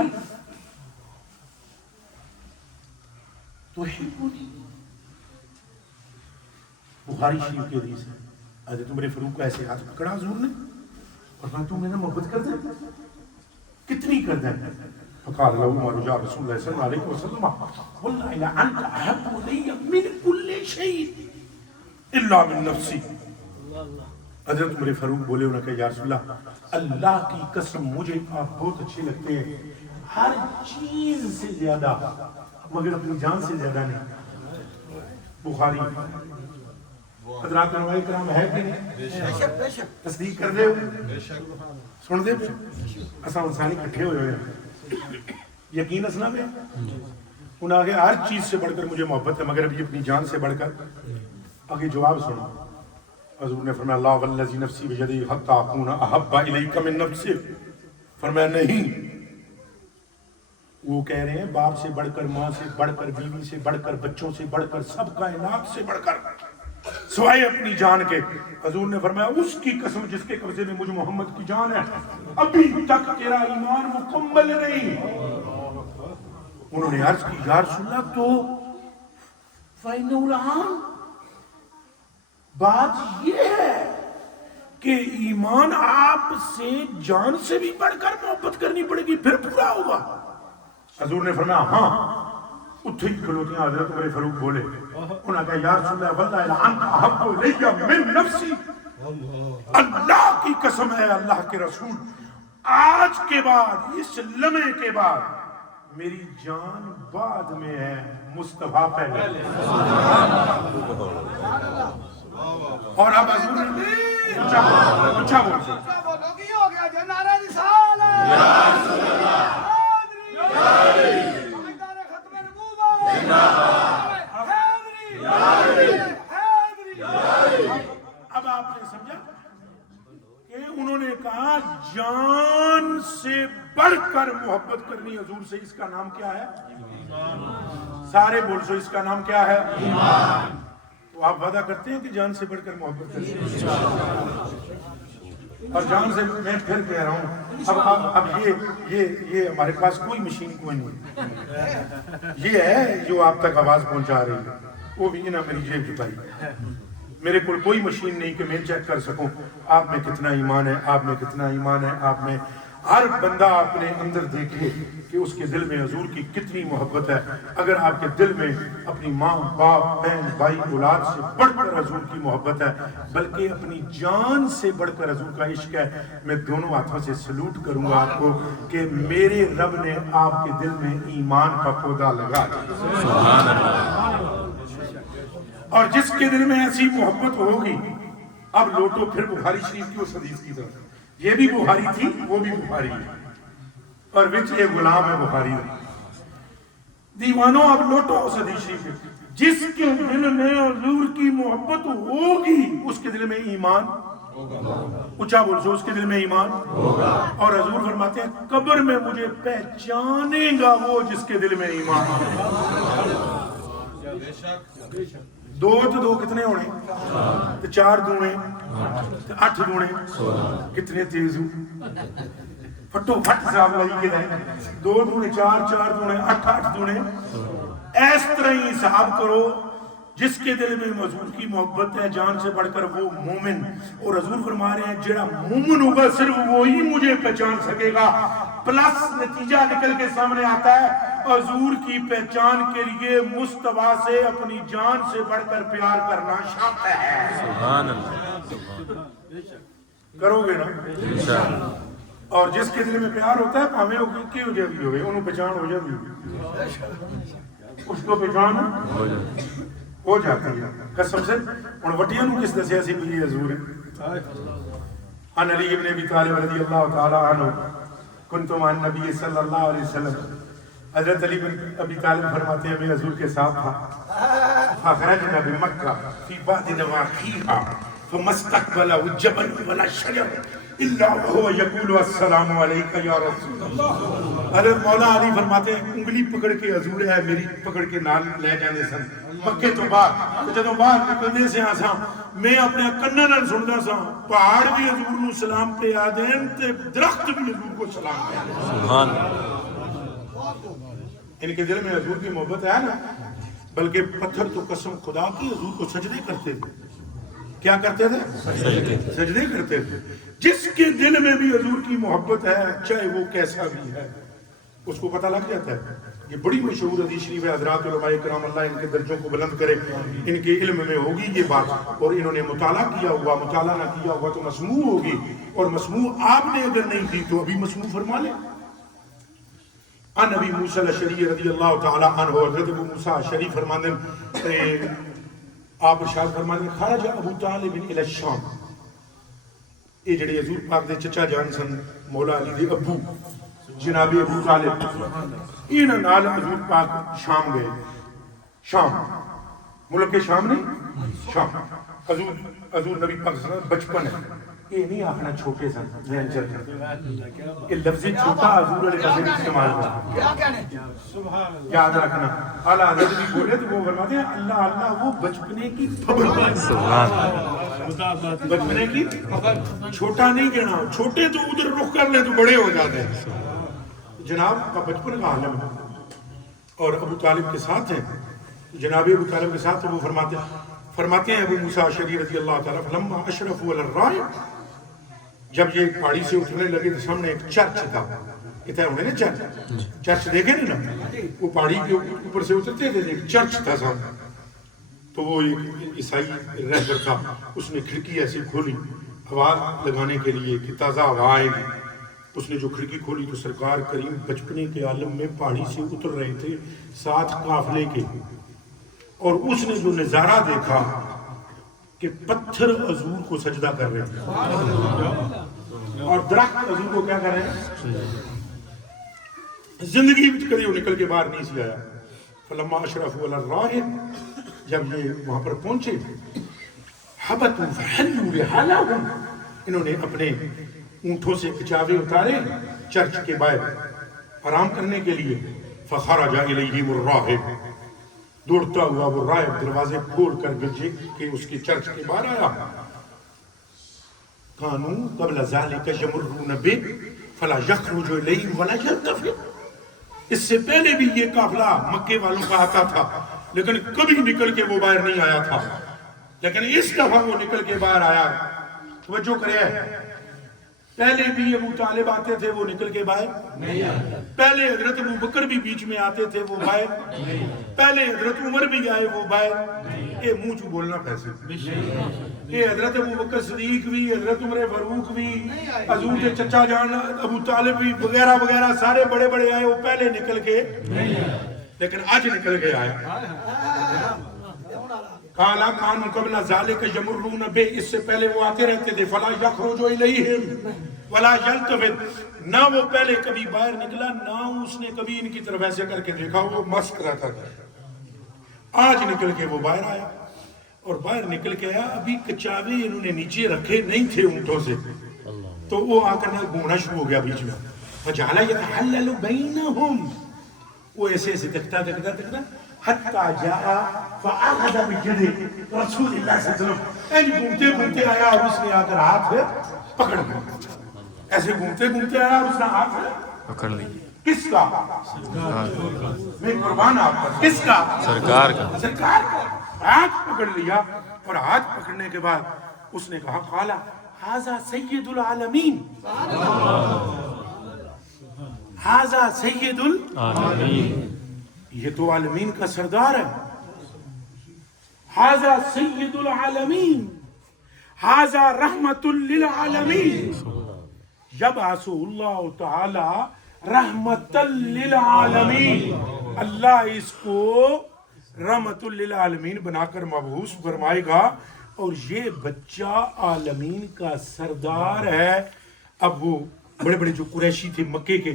تحبني۔ بخاری شریف کی حدیث ہے، حضرت عمر فاروق کو ایسے ہاتھ پکڑا حضور نے اور کہا تو میرا محبت کرتا ہے، کتنی کرتا ہے؟ فقال له عمر یا رسول اللہ صلی اللہ علیہ وسلم واللہ لعنت احب الی من کل شیء الا من نفسی۔ حضرت عمر فاروق بولے، انہوں نے کہا یا رسول اللہ، اللہ کی قسم مجھے آپ بہت اچھے لگتے ہیں ہر چیز سے زیادہ، مگر اپنی جان سے زیادہ نہیں۔ بخاری۔ حضرات علماء کرام ہے کہ نہیں؟ تصدیق کر دے ہو، سن دے ہو، اساں انسانی کٹھے ہوئے ہیں، یقین اسنا پہ انہوں نے ہر چیز سے بڑھ کر مجھے محبت ہے مگر ابھی اپنی جان سے بڑھ کر۔ آگے جواب سنو، حضور نے فرمایا اللہ والذی نفسی بیدی حتی اکون احب الیک من نفسک۔ فرمایا نہیں، وہ کہہ رہے ہیں باپ سے بڑھ کر، ماں سے بڑھ کر، بیوی سے بڑھ کر، بچوں سے بڑھ کر، سب کائنات سے بڑھ کر، سوائے اپنی جان کے۔ حضور نے فرمایا اس کی قسم جس کے قبضے میں مجھ محمد کی جان ہے، ابھی تک تیرا ایمان مکمل نہیں۔ انہوں نے عرض کی یا رسول اللہ تو فَإِنَّهُ الْعَامُ، بات یہ ہے کہ ایمان آپ سے جان سے بھی بڑھ کر محبت کرنی پڑے گی پھر پورا ہوگا۔ حضور نے فرمایا ہاں، اتھے ہی کھلوتے ہیں حضرت عمر فاروق بولے، انہوں نے کہا یا رسول اللہ واللہ لعنت احب الیہ من نفسی، اللہ کی قسم ہے اللہ کے رسول، آج کے بعد، اس لمحے کے بعد میری جان بعد میں ہے، مصطفیٰ پہلے۔ اور اب حضور نے اچھا بولو کی ہو گیا جو نعرہ رسالت یا رسول اللہ، میدان ختم نبوت، اب آپ نے سمجھا کہ انہوں نے کہا جان سے بڑھ کر محبت کرنی حضور سے، اس کا نام کیا ہے؟ سارے بول سو اس کا نام کیا ہے؟ ایمان. تو آپ وعدہ کرتے ہیں کہ جان سے بڑھ کر محبت کرتے ہیں؟ اور جان سے میں پھر کہہ رہا ہوں اب یہ ہمارے پاس کوئی مشین کوئی نہیں. یہ ہے جو آپ تک آواز پہنچا رہی ہے وہ بھی نہ میری جیب جتائی. میرے کو کوئی مشین نہیں کہ میں چیک کر سکوں آپ میں کتنا ایمان ہے، آپ میں کتنا ایمان ہے. آپ میں ہر بندہ اپنے اندر دیکھے کہ اس کے دل میں حضور کی کتنی محبت ہے. اگر آپ کے دل میں اپنی ماں باپ بہن بھائی اولاد سے بڑھ کر حضور کی محبت ہے بلکہ اپنی جان سے بڑھ کر حضور کا عشق ہے، میں دونوں ہاتھوں سے سلوٹ کروں گا آپ کو کہ میرے رب نے آپ کے دل میں ایمان کا پودا لگا دیا. اور جس کے دل میں ایسی محبت ہوگی، اب لوٹو پھر بخاری شریف کی اس حدیث کی طرف. یہ بھی بخاری تھی وہ بھی بخاری ہے اور وچ ایک غلام ہے بخاری ہے. دیوانوں اب لوٹو اس حدیث شریف کی. جس کے دل میں حضور کی محبت ہوگی اس کے دل میں ایمان ہوگا. اونچا بول سو اس کے دل میں ایمان ہوگا. اور حضور فرماتے ہیں قبر میں مجھے پہچانے گا وہ جس کے دل میں ایمان ہوگا. دو تو دو کتنے ہونے؟ تو چار دونے تو 8 دونے کتنے تیز ہو پھٹو پھٹ صاحب لائی کے دیں. 2 دونے 4 4 دونے 8 8 دونے. اس طرح ہی حساب کرو جس کے دل میں حضور کی محبت ہے جان سے بڑھ کر وہ مومن. اور حضور فرما رہے ہیں جڑا مومن ہوگا صرف وہی مجھے پہچان سکے گا. پلس نتیجہ نکل کے سامنے آتا ہے حضور کی پہچان کے لیے مصطفیٰ سے اپنی جان سے بڑھ کر پیار کرنا شرط ہے. سبحان اللہ. کرو گے نا؟ اور جس کے دل میں پیار ہوتا ہے پاویں وہ کی ہو جاتی ہوگی انہوں پہچان ہو جاتی ہوگی. اس کو پہچان ہو جاتی ہے قسم سے. ان وٹیاں کس دسیا سی بھی حضور ہے. عن علی ابن ابی طالب رضی اللہ تعالی عنہ کنتم عن نبی صلی اللہ علیہ وسلم. حضرت علی بن ابی طالب فرماتے ہیں میں حضور کے ساتھ تھا. فخرجنا بمکہ فی بعض نواحیہا فمستقبلہ جبل ولا شجر الا وهو یقول السلام علیک یا رسول اللہ. حضرت مولا علی فرماتے ہیں انگلی پکڑ کے حضور ہے میری پکڑ کے نال لے جانے سن مکے تو باہر. جدوں باہر نکلنے سے آساں میں اپنے کناں نال سندا سا پہاڑ بھی حضور نو سلام پہ آ دین تے درخت بھی حضور کو سلام پہ. سبحان اللہ. ان کے دل میں حضور کی محبت ہے نا. بلکہ پتھر تو قسم خدا کی حضور کو سجدے کرتے تھے. کیا کرتے تھے؟ سجدے کرتے تھے. جس کے دل میں بھی حضور کی محبت ہے چاہے وہ کیسا بھی ہے اس کو پتہ لگ جاتا ہے. یہ بڑی مشہور حدیث شریف ہے. حضرات علماء کرام اللہ ان کے درجوں کو بلند کرے ان کے علم میں ہوگی یہ بات اور انہوں نے مطالعہ کیا ہوا. مطالعہ نہ کیا ہوا تو مسموع ہوگی اور مسموع آپ نے اگر نہیں کی تو ابھی مسموع فرما لیں. عن ابی موسیٰ الاشعری رضی اللہ تعالی عنہ. حضرت ابو موسیٰ اشعری فرماندے آپ ارشاد فرماندے خرج ابو طالب الی الشام. یہ جڑے حضور پاک دے چچا جان سن مولا علی دے ابو جناب ابو طالب انہاں نال حضور پاک شام گئے. شام ملک کے شام نہیں شام. حضور نبی پاک صلی اللہ علیہ وسلم بچپن ہے یہ نہیں آخنا چھوٹے سن یہ لفظ چھوٹا حضور علیہ وسلم استعمال کرنا یاد رکھنا. اعلیٰ حضرت بھی بولے تو وہ فرماتے ہیں اللہ اللہ وہ بچپنے کی بچپنے کی چھوٹا نہیں کہنا. چھوٹے تو ادھر رخ کر لیں تو بڑے ہو جاتے ہیں. جناب کا بچپن کا عالم اور ابو طالب کے ساتھ ہیں. جناب ابو طالب کے ساتھ وہ فرماتے ہیں ابو موسیٰ اشعری رضی اللہ تعالیٰ فلما اشرفوا علی الراحل. جب یہ پہاڑی سے اٹھنے لگے تو سامنے ایک چرچ تھا. کہتے ہیں نا چرچ دیکھے نا وہ پہاڑی کے اوپر سے اترتے تھے ایک چرچ تھا سامنے. تو وہ ایک عیسائی رہبر تھا اس نے کھڑکی ایسی کھولی آواز لگانے کے لیے کہ تازہ ہوا آئے گی. اس نے جو کھڑکی کھولی تو سرکار کریم بچپنے کے عالم میں پہاڑی سے اتر رہے تھے ساتھ قافلے کے. اور اس نے جو نظارہ دیکھا کہ پتھر حضور کو سجدہ کر رہے تھے اور درخت حضور کو کیا کر رہے ہیں. زندگی کبھی وہ نکل کے باہر نہیں سی آیا. فلما اشرفوا علی الراحل جب یہ وہاں پر پہنچے حبتوا فحلوا رحالهم انہوں نے اپنے اونٹوں سے کچاوے اتارے چرچ کے باہر آرام کرنے کے لیے. فخرج الیہم الراحل دوڑتا ہوا وہ راہ دروازے کھول کر گرجے کہ اس کی چرچ کے باہر آیا. کانو قبل ذالک یمرون بہ فلا یخرج الیہم ولا یلتفت. اس سے پہلے بھی یہ قافلہ مکے والوں کا آتا تھا لیکن کبھی نکل کے وہ باہر نہیں آیا تھا، لیکن اس دفعہ وہ نکل کے باہر آیا. توجہ کرے، پہلے بھی ابو طالب آتے تھے وہ نکل کے باہر نہیں آتے، پہلے حضرت ابو بکر بھی بیچ میں آتے تھے وہ باہر نہیں، پہلے حضرت عمر بھی آئے وہ باہر. یہ منہ چو بولنا پیسے، یہ حضرت ابو بکر صدیق بھی، حضرت عمر فاروق بھی، حضور کے چچا جان ابو طالب بھی وغیرہ وغیرہ سارے بڑے بڑے آئے، وہ پہلے نکل کے لیکن آج نکل کے آیا. قالا کانوا قبل ذالک یمرون بہ، اس سے پہلے وہ آتے رہتے تھے. فلا یخرج الیہم ولا یلتفت، نہ وہ پہلے کبھی باہر نکلا نہ اس نے کبھی ان کی طرف ایسے کر کے دیکھا، وہ مسک رہتا تھا. آج نکل کے وہ باہر آیا، اور باہر نکل کے آیا. ابھی کچاوے انہوں نے نیچے رکھے نہیں تھے اونٹوں سے، تو وہ آ کر گھومنا شروع ہو گیا بیچ میں. فجعل یتحلل بینہم، وہ ایسے ایسے تکتا حتیٰ جاء فأخذ بجدہ رسول اللہ صلی اللہ علیہ وسلم. اینج گھومتے گھومتے آیا اور اس نے آ کر ہاتھ پکڑ لیا. ایسے گھومتے گھومتے آیا اور اس نے ہاتھ پکڑ لی. کس کا؟ میں قربان آپ کا. کس کا؟ سرکار کا. سرکار کا. ہاتھ پکڑ لیا، اور ہاتھ پکڑنے کے بعد اس نے کہا قالا ھذا سید العالمین، ھذا سید آمین. یہ تو عالمین کا سردار ہے. ھذا سید العالمین، ھذا رحمت للعالمین. یبعث اللہ تعالی رحمت للعالمین، اللہ اس کو رحمت للعالمین بنا کر مبعوث فرمائے گا، اور یہ بچہ عالمین کا سردار ہے. اب وہ بڑے بڑے جو قریشی تھے مکے کے،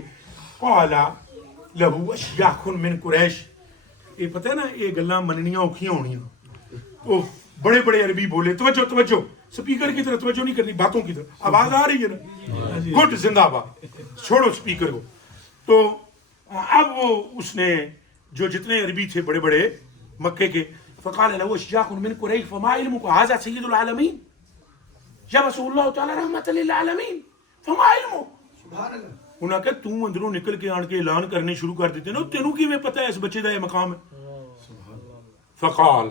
قالا لہو اشیاخ من قریش، یہ پتہ ہے نا یہ گلاں مننیاں اوکھیاں ہونیاں. تو بڑے بڑے عربی بولے. توجہ توجہ، سپیکر کی طرف توجہ نہیں کرنی، باتوں کی طرف. آواز آ رہی ہے نا؟ گڈ، زندہ باد. چھوڑو سپیکر کو. تو اب وہ اس نے جو جتنے عربی تھے بڑے بڑے مکے کے، فقال له اشیاخ من قریش فما علمک ھذا سید العالمین یبعث اللہ تعالی رحمت للعالمین فما علمک. سبحان اللہ. انہوں نے کہا تم اندروں نکل کے آن کے اعلان کرنے شروع کر دیتے نا، تینوں کی میں پتہ ہے اس بچے دا یہ مقام ہے. فقال،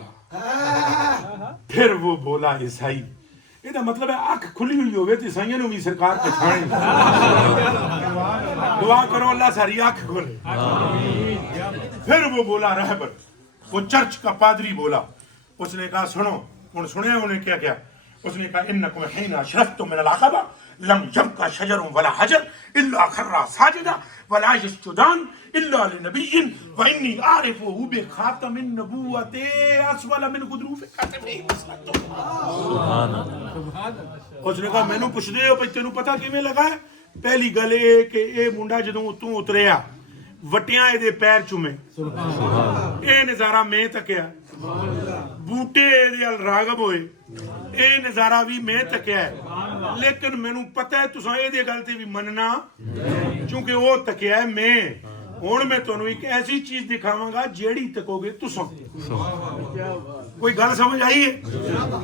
پھر وہ بولا عیسائی. یہ دا مطلب ہے آنکھ کھلی ہوئی ہوگی تو عیسائیوں نے بھی سرکار پہچانے. دعا کرو اللہ ساری آنکھ کھولے. پھر وہ بولا رہبر، وہ چرچ کا پادری بولا. اس نے کہا سنو، انہوں سنے انہیں کیا کیا. اس نے کہا انکم حین اشرفتم من العقبہ لم یبق شجر ولا حجر الا خر ساجدا ولا یسجدان الا لنبی وانی اعرفه بخاتم النبوۃ اسول من غضروف کتفہ. سبحان اللہ. اس نے کہا مینوں پوچھ دے ہو پئی تینوں پتہ کیویں لگا ہے؟ پہلی گل یہ کہ اے منڈا جدوں اتوں اتریا وٹیاں دے پیر چومے، اے نظارہ میں تکیا. بوٹے دے ال راغب ہوئے، اے نظارہ بھی میں تکیا ہے. لیکن مینوں پتہ ہے تساں اے دے گل تے بھی مننا چونکہ وہ تکیا ہے میں. ہن میں تانوں ایک ایسی چیز دکھاواں گا جیڑی تکو گے تساں. کوئی گل سمجھ آئی ہے؟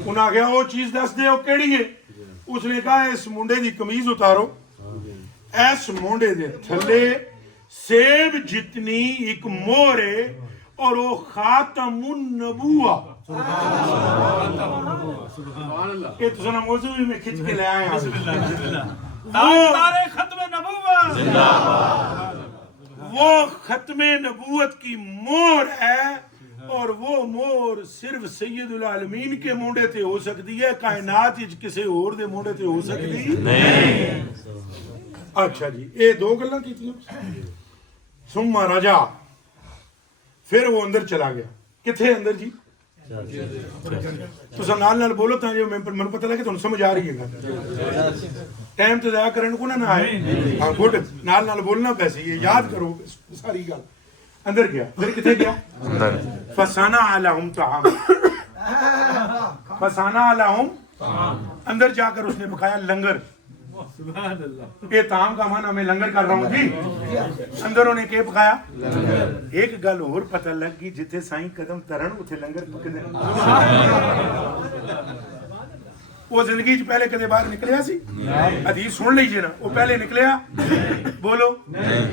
انہاں آخیا وہ چیز دس دے، وہ کیڑی ہے؟ اس نے کہا اس منڈے دی قمیض اتارو، اس منڈے دے تھلے سیب جتنی ایک مہر ہے اور وہ خاتم النبوہ. یہ تو سنا موضوع میں کھچ کے لے آئے ہیں. وہ ختم نبوت کی مہر ہے، اور وہ مہر صرف سید العالمین کے مونڈے تے ہو سکتی ہے، کائنات کسی اور دے مونڈے تے ہو سکتی نہیں. اچھا جی، یہ دو گلاں کیتیاں. ثم رجع، پھر وہ اندر چلا گیا. کتھے اندر جی؟ تو نال نال بولو تاں جو میں پتہ لگے تانوں سمجھ آ رہی ہے. ٹائم تو ضائع کرن کو نہ آئے. ہاں گڈ، نال نال بولنا پیسے، یہ یاد کرو ساری گل. اندر گیا. پھر کتھے گیا؟ اندر. فصنع لهم طعام، فصنع لهم، اندر جا کر اس نے پکایا لنگر. یہ تام کا مانا میں لنگر کر رہا ہوں جی اندروں نے کے پکایا ایک گل اور پتہ لگ گئی جتھے سائیں قدم ترن اتھے لنگر پکنے وہ زندگی چ پہلے کدے باہر نکلیا سی حدیث سن لیجیے نا وہ پہلے نکلیا بولو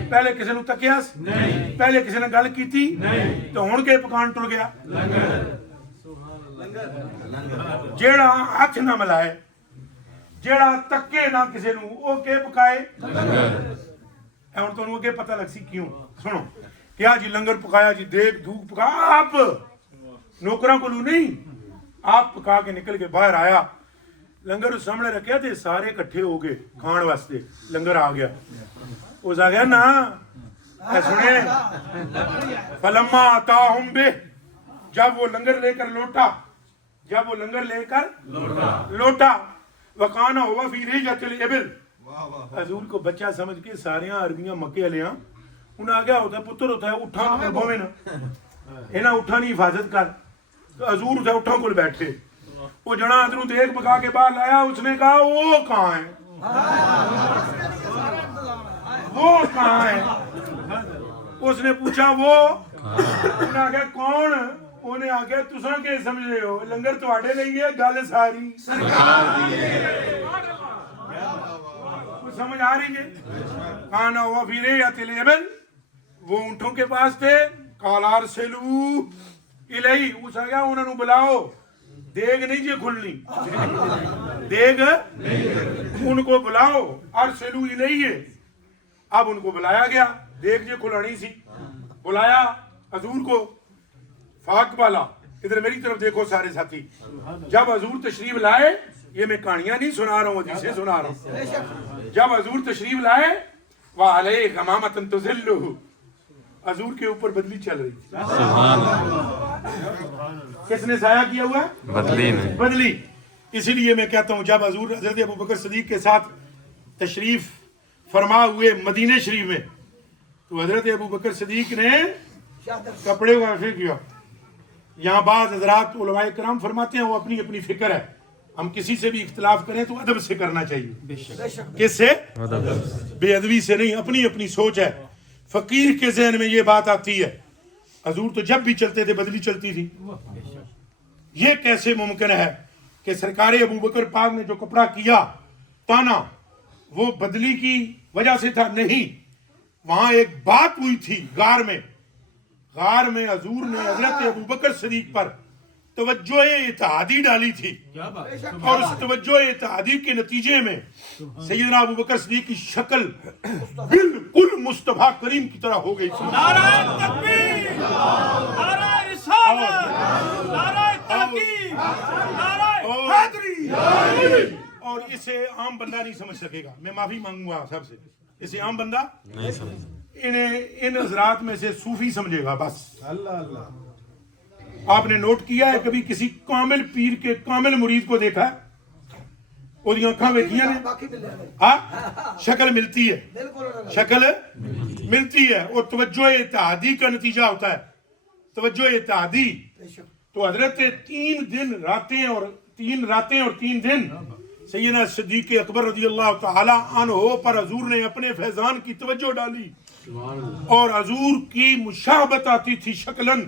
پہلے کسی نے تکیا پہلے کسی نے گل کیتی تو ہن کے پکان ٹر گیا جیڑا ہاتھ نہ ملائے جیڑا تکے نہ کسی نو او کے پکائے ہن تانوں اگے پتہ لگ سی کیوں سنو کیا جی لنگر پکایا جی دیگ دھوک پکا آپ نوکراں کولوں نہیں آپ پکا کے نکل کے باہر آیا لنگر اس سامنے رکھیا تے سارے اکٹھے ہو گئے کھان واسطے لنگر آ گیا اس آ گیا نا اے سنے فلما آتاہم بہ جب وہ لنگر لے کر لوٹا لوٹا وقانا ہوا فی ریجۃ الابل حضور کو بچہ سمجھ کے ساریاں عربیاں مکے لیاں انہیں آ گیا ہوتا ہے پتر ہوتا ہے اٹھا بھویں نا انہاں اٹھا نہیں حفاظت کر تو حضور ہوتا ہے اٹھا کول بیٹھے وہ جنا ادھروں دیکھ پکا کے باہر لایا اس نے کہا وہ کہاں ہے اس نے پوچھا وہ انہیں آگیا کون انہیں آگیا تساں کے سمجھ رہے ہو لنگر تواڈے لئی ہے گل ساری سمجھ آ رہی ہے کھانا ہوا فی ریجۃ الابل وہ اونٹوں کے پاس تھے قال ارسلوا الیہ اس آگیا انہوں نے بلاؤ دیگ نہیں جی کھلنی دیگ ان کو بلاؤ ارسلوا الیہ اب ان کو بلایا گیا دیگ جی کھلانی سی بلایا حضور کو فاق والا ادھر میری طرف دیکھو سارے ساتھی جب حضور تشریف لائے یہ میں کہانیاں نہیں سنا رہا ہوں حدیثیں سنا رہا ہوں جب حضور تشریف لائے وعلیہ غمامۃ تظلہ حضور کے اوپر بدلی چل رہی تھی کس نے سایہ کیا ہوا ہے بدلی اسی لیے میں کہتا ہوں جب حضور حضرت ابوبکر صدیق کے ساتھ تشریف فرما ہوئے مدینہ شریف میں تو حضرت ابوبکر صدیق نے کپڑے کو ایسے کیا یہاں بعض حضرات علماء کرام فرماتے ہیں وہ اپنی اپنی فکر ہے ہم کسی سے بھی اختلاف کریں تو ادب سے کرنا چاہیے کس سے بے ادبی سے نہیں اپنی اپنی سوچ ہے فقیر کے ذہن میں یہ بات آتی ہے حضور تو جب بھی چلتے تھے بدلی چلتی تھی یہ کیسے ممکن ہے کہ سرکار ابوبکر پاک نے جو کپڑا کیا تانا وہ بدلی کی وجہ سے تھا نہیں وہاں ایک بات ہوئی تھی غار میں حضور نے حضرت ابوبکر صدیق پر توجہ اتحادی ڈالی تھی اور اس توجہ اتحادی کے نتیجے میں سیدنا ابوبکر صدیق کی شکل بالکل مصطفیٰ کریم کی طرح ہو گئی تھی نعرہ تکبیر نعرہ رسالت نعرہ تحقیق نعرہ حیدری اور اسے عام بندہ نہیں سمجھ سکے گا میں معافی مانگوں گا سب سے اسے عام بندہ نہیں سمجھ ان حضرات میں سے صوفی سمجھے گا بس آپ نے نوٹ کیا ہے کبھی کسی کامل پیر کے کامل مرید کو دیکھا ہے وہ آنکھاں ویکھیاں نے شکل ملتی ہے اور توجہ اتحادی کا نتیجہ ہوتا ہے توجہ اتحادی تو حضرت 3 راتیں اور 3 دن سیدنا صدیق اکبر رضی اللہ تعالی عنہ پر حضور نے اپنے فیضان کی توجہ ڈالی اور حضور کی مشابہت آتی تھی شکلن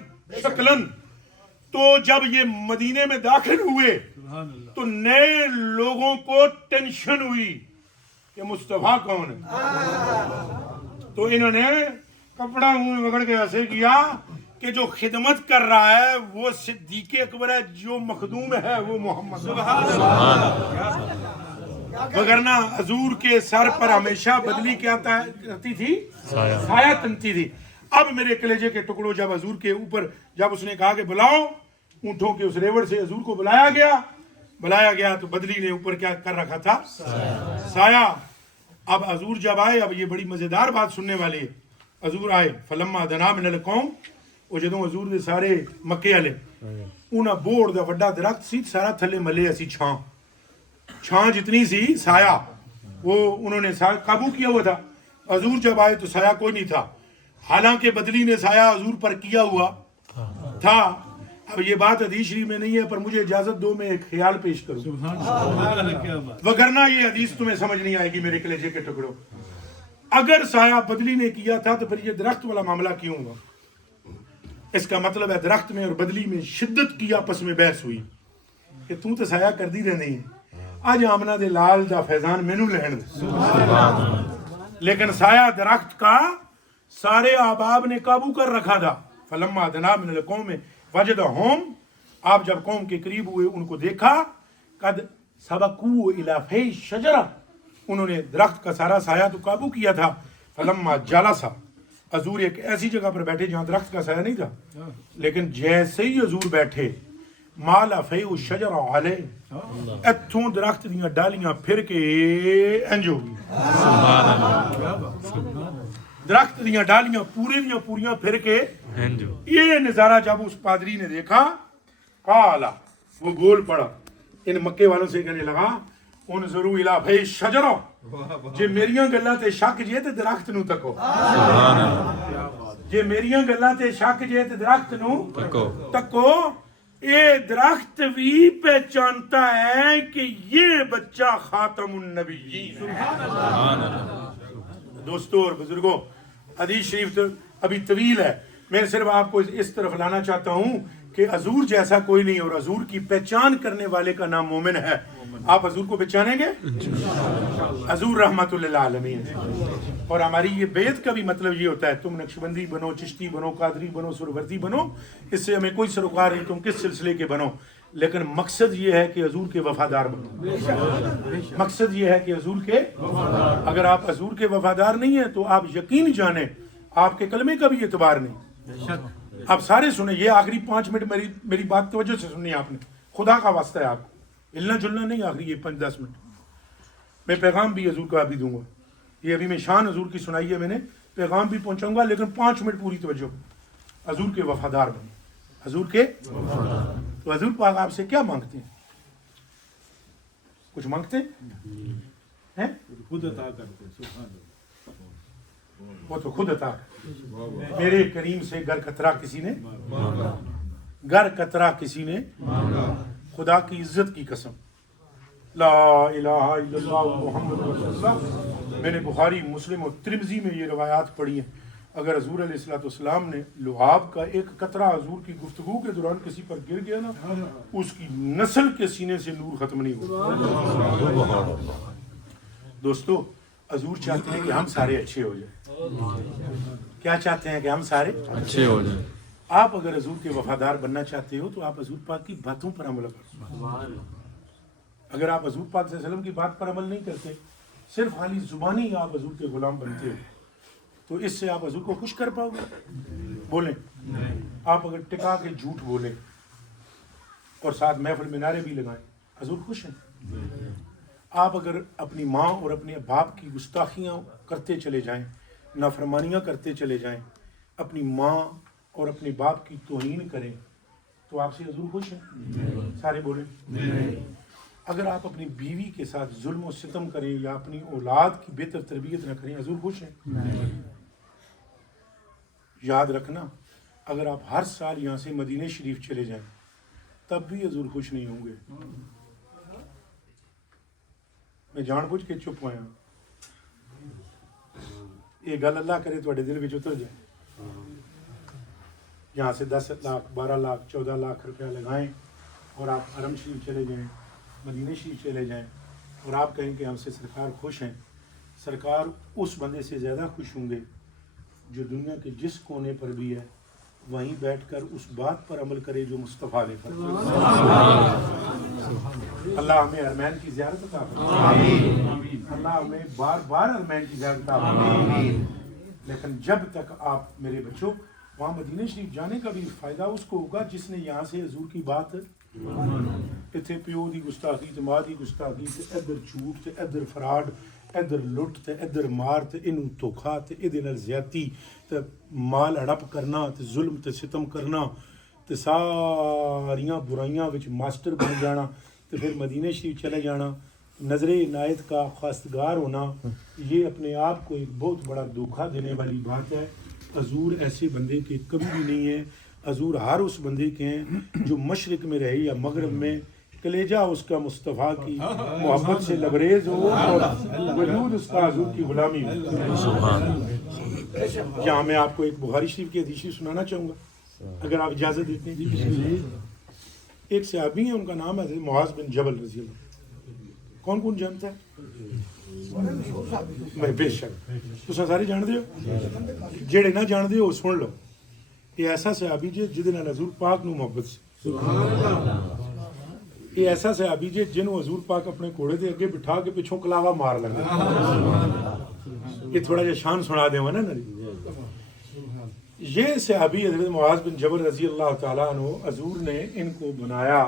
تو جب یہ مدینے میں داخل ہوئے تو نئے لوگوں کو ٹینشن ہوئی کہ مصطفیٰ کون ہے تو انہوں نے کپڑا منہ پکڑ کے ایسے کیا کہ جو خدمت کر رہا ہے وہ صدیق اکبر ہے جو مخدوم ہے وہ محمد وگرنہ حضور کے سر پر ہمیشہ بدلی کیا تنتی تھی سایہ تنتی تھی اب میرے کلیجے کے ٹکڑوں جب حضور کے اوپر جب اس نے کہا کہ بلاؤ اونٹوں کے اس ریوڑ سے حضور کو بلایا گیا تو بدلی نے اوپر کیا کر رکھا تھا سایہ اب حضور جب آئے اب یہ بڑی مزیدار بات سننے والی ہے حضور آئے فلما دنا من القوم وہ جدوں حضور دے سارے مکے والے انہاں بوڑ دا وڈا درخت سی سارا تھلے ملے اسی چھاں جتنی سی سایہ وہ انہوں نے قابو کیا ہوا تھا حضور جب آئے تو سایہ کوئی نہیں تھا حالانکہ بدلی نے سایہ حضور پر کیا ہوا تھا اب یہ بات حدیث شریف میں نہیں ہے پر مجھے اجازت دو میں ایک خیال پیش کروں وگرنہ یہ حدیث تمہیں سمجھ نہیں آئے گی میرے کلیجے کے ٹکڑوں. اگر سایہ بدلی نے کیا تھا تو پھر یہ درخت والا معاملہ کیوں ہوا؟ اس کا مطلب ہے درخت میں اور بدلی میں شدت کی آپس میں بحث ہوئی کہ تو سایہ کر دی رہنے اج آمنہ دے لال دا فیضان مینوں لہن دے. لیکن سایہ درخت کا سارے احباب نے قابو کر رکھا تھا. فلما دنا من القوم وجدہم، آپ جب قوم کے قریب ہوئے ان کو دیکھا، قد سبقوا الی فی شجرہ، انہوں نے درخت کا سارا سایہ تو قابو کیا تھا. فلما جلسا، حضور ایک ایسی جگہ پر بیٹھے جہاں درخت کا سایہ نہیں تھا، لیکن جیسے ہی حضور بیٹھے مالا فی الشجر علیہ، اتھوں درخت دیاں ڈالیاں پھر کے انج ہو گئی. درخت دیاں ڈالیاں پوریاں پھر کے. یہ نظارہ جب اس پادری نے دیکھا، قالا، وہ بول پڑا ان مکے والوں سے کہنے لگا، انظروا الی فی الشجر، جے میریاں گلاں تے شک جے تے درخت نو تکو. جے میریاں گلاں تے شک جے تے درخت نو تکو. یہ درخت بھی پہچانتا ہے کہ یہ بچہ خاتم النبیین ہے. دوستو اور بزرگوں، حدیث شریف تو ابھی طویل ہے، میں صرف آپ کو اس طرف لانا چاہتا ہوں کہ حضور جیسا کوئی نہیں، اور حضور کی پہچان کرنے والے کا نام مومن ہے. آپ حضور کو پہچانیں گے؟ حضور رحمت للعالمین. اور ہماری یہ بیعت کا بھی مطلب یہ ہوتا ہے، تم نقشبندی بنو، چشتی بنو، قادری بنو، سروردی بنو، اس سے ہمیں کوئی سروکار نہیں تم کس سلسلے کے بنو، لیکن مقصد یہ ہے کہ حضور کے وفادار بنو. مقصد یہ ہے کہ حضور کے، اگر آپ حضور کے وفادار نہیں ہیں تو آپ یقین جانیں آپ کے کلمے کا بھی اعتبار نہیں. آپ سارے سنیں، یہ آخری 5 منٹ میری بات توجہ سے سننی ہے آپ نے، خدا کا واسطہ ہے آپ کو، ہلنا جلنا نہیں. آخری یہ 5-10 منٹ میں پیغام بھی حضور کا بھی دوں گا. یہ ابھی میں شان حضور کی سنائی ہے، میں نے پیغام بھی پہنچاؤں گا، لیکن 5 منٹ پوری توجہ. حضور کے وفادار بنے، حضور کے. تو حضور پاک آپ سے کیا مانگتے ہیں؟ کچھ مانگتے ہیں؟ خود عطا کرتے. سبحان اللہ. وہ تو خود عطا. میرے کریم سے گر قطرہ کسی نے، گر قطرہ کسی نے، خدا کی عزت کی قسم، لا الہ الا اللہ محمد رسول اللہ. میں نے بخاری، مسلم اور ترمذی میں یہ روایات پڑھی ہیں. اگر حضور علیہ السلام نے لعاب کا ایک قطرہ حضور کی گفتگو کے دوران کسی پر گر گیا نا، اس کی نسل کے سینے سے نور ختم نہیں ہوگا. دوستو، حضور چاہتے ہیں کہ ہم سارے اچھے ہو جائیں. کیا چاہتے ہیں؟ کہ ہم سارے اچھے ہو جائیں. آپ اگر حضور کے وفادار بننا چاہتے ہو تو آپ حضور پاک کی باتوں پر عمل کرو. اگر آپ حضور پاک صلی اللہ علیہ وسلم کی بات پر عمل نہیں کرتے، صرف خالی زبانی آپ حضور کے غلام بنتے ہو، تو اس سے آپ حضور کو خوش کر پاؤ گے؟ بولیں. آپ اگر ٹکا کے جھوٹ بولیں اور ساتھ محفل میں نعرے بھی لگائیں، حضور خوش ہیں؟ آپ اگر اپنی ماں اور اپنے باپ کی گستاخیاں کرتے چلے جائیں، نافرمانیاں کرتے چلے جائیں، اپنی ماں اور اپنے باپ کی توہین کریں، تو آپ سے حضور خوش ہیں؟ سارے بولیں. اگر آپ اپنی بیوی کے ساتھ ظلم و ستم کریں یا اپنی اولاد کی بہتر تربیت نہ کریں، حضور خوش ہیں؟ یاد رکھنا، اگر آپ ہر سال یہاں سے مدینہ شریف چلے جائیں تب بھی حضور خوش نہیں ہوں گے. میں جان بوجھ کے چپ ہویا، یہ گل اللہ کرے تو دل میں اتر جائے. یہاں سے 10 لاکھ 12 لاکھ 14 لاکھ روپیہ لگائیں اور آپ حرم شریف چلے جائیں، مدینہ شریف چلے جائیں، اور آپ کہیں کہ ہم سے سرکار خوش ہیں. سرکار اس بندے سے زیادہ خوش ہوں گے جو دنیا کے جس کونے پر بھی ہے وہیں بیٹھ کر اس بات پر عمل کرے جو مصطفیٰ نے فرمایا. اللہ ہمیں ارمین کی زیارت عطا فرمائے. اللہ ہمیں بار بار ارمین کی زیارت عطا فرمائے. لیکن جب تک آپ میرے بچوں وہاں مدینہ شریف جانے کا بھی فائدہ اس کو ہوگا جس نے یہاں سے حضور کی بات، اتنے پیو دی گستاخی تے ماں دی گستاخی تے ادھر جھوٹ تے ادھر فراڈ، ادھر لٹ تے ادھر مار تے انہوں دھوکھا تے ادھے نال زیادتی تے مال ہڑپ کرنا تے ظلم تے ستم کرنا تے ساریاں برائیاں وچ ماسٹر بن جانا تے پھر مدینہ شریف چلے جانا، نظر عنایت کا خواستگار ہونا، یہ اپنے آپ کو ایک بہت بڑا دھوکھا دینے والی بات ہے. حضور ایسے بندے کے کبھی بھی نہیں ہے. حضور ہر اس بندے کے ہیں جو مشرق میں رہے یا مغرب میں، کلیجہ اس کا مصطفیٰ کی محبت سے لبریز ہو اور وجود اس کا حضور کی غلامی ہو۔ سبحان اللہ۔ یہاں میں آپ کو ایک بخاری شریف کی حدیث سنانا چاہوں گا اگر آپ اجازت دیتے ہیں۔ ایک صحابی ہیں، ان کا نام ہے معاذ بن جبل رضی اللہ۔ کون کون جانتا ہے؟ میں بے شک تو سارے جان دے ہو، جڑے نہ جان دے ہو سن لو۔ یہ ایسا صحابی جی جہدے نال حضور پاک نو محبت سی، یہ ایسا صحابی جی جنہوں حضور پاک اپنے گھوڑے دے اگے بٹھا کے پچھوں کلاوا مار لگا۔ یہ تھوڑا جا شان سنا دے نا نری۔ یہ صحابی حضرت معاذ بن جبل رضی اللہ تعالیٰ عنہ، حضور نے ان کو بنایا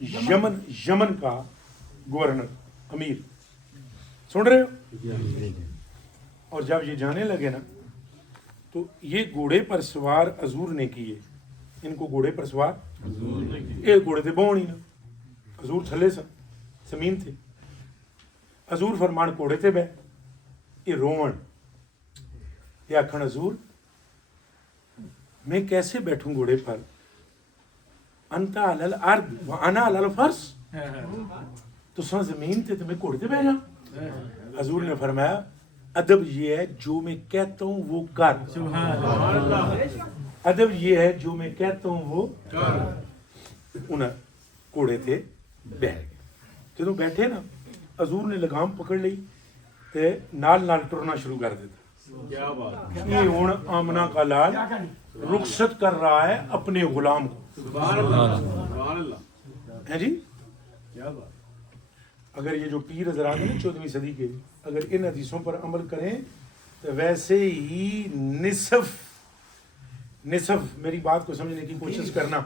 یمن کا گورنر، امیر، سن رہے ہو؟ اور جب یہ جانے لگے نا تو یہ گھوڑے پر سوار حضور نے کیے، ان کو گھوڑے پر سوار یہ گھوڑے تھے بہنی نا، حضور تھلے سن زمین تھے، حضور فرمان گھوڑے تھے بہ یہ رون، یہ آکھن حضور میں کیسے بیٹھوں گھوڑے پر، انتا علی الارض وانا علی الفرس، تو سن زمین تھے تو میں گھوڑے تھے بہ جاؤں۔ حضور نے فرمایا ادب یہ ہے جو میں کہتا ہوں وہ کر، ادب یہ ہے جو میں کہتا ہوں وہ کر۔ انہیں گھوڑے تھے بہ گئے، جدوں بیٹھے نا حضور نے لگام پکڑ لی تے نال نال ٹرنا شروع کر دیتا۔ یہ ہن آمنہ کا لال رخصت کر رہا ہے اپنے غلام کو، ہے جی۔ اگر یہ جو پیر حضرات ہیں 14ویں صدی کے، اگر ان حدیثوں پر عمل کریں تو ویسے ہی نصف میری بات کو سمجھنے کی کوشش کرنا،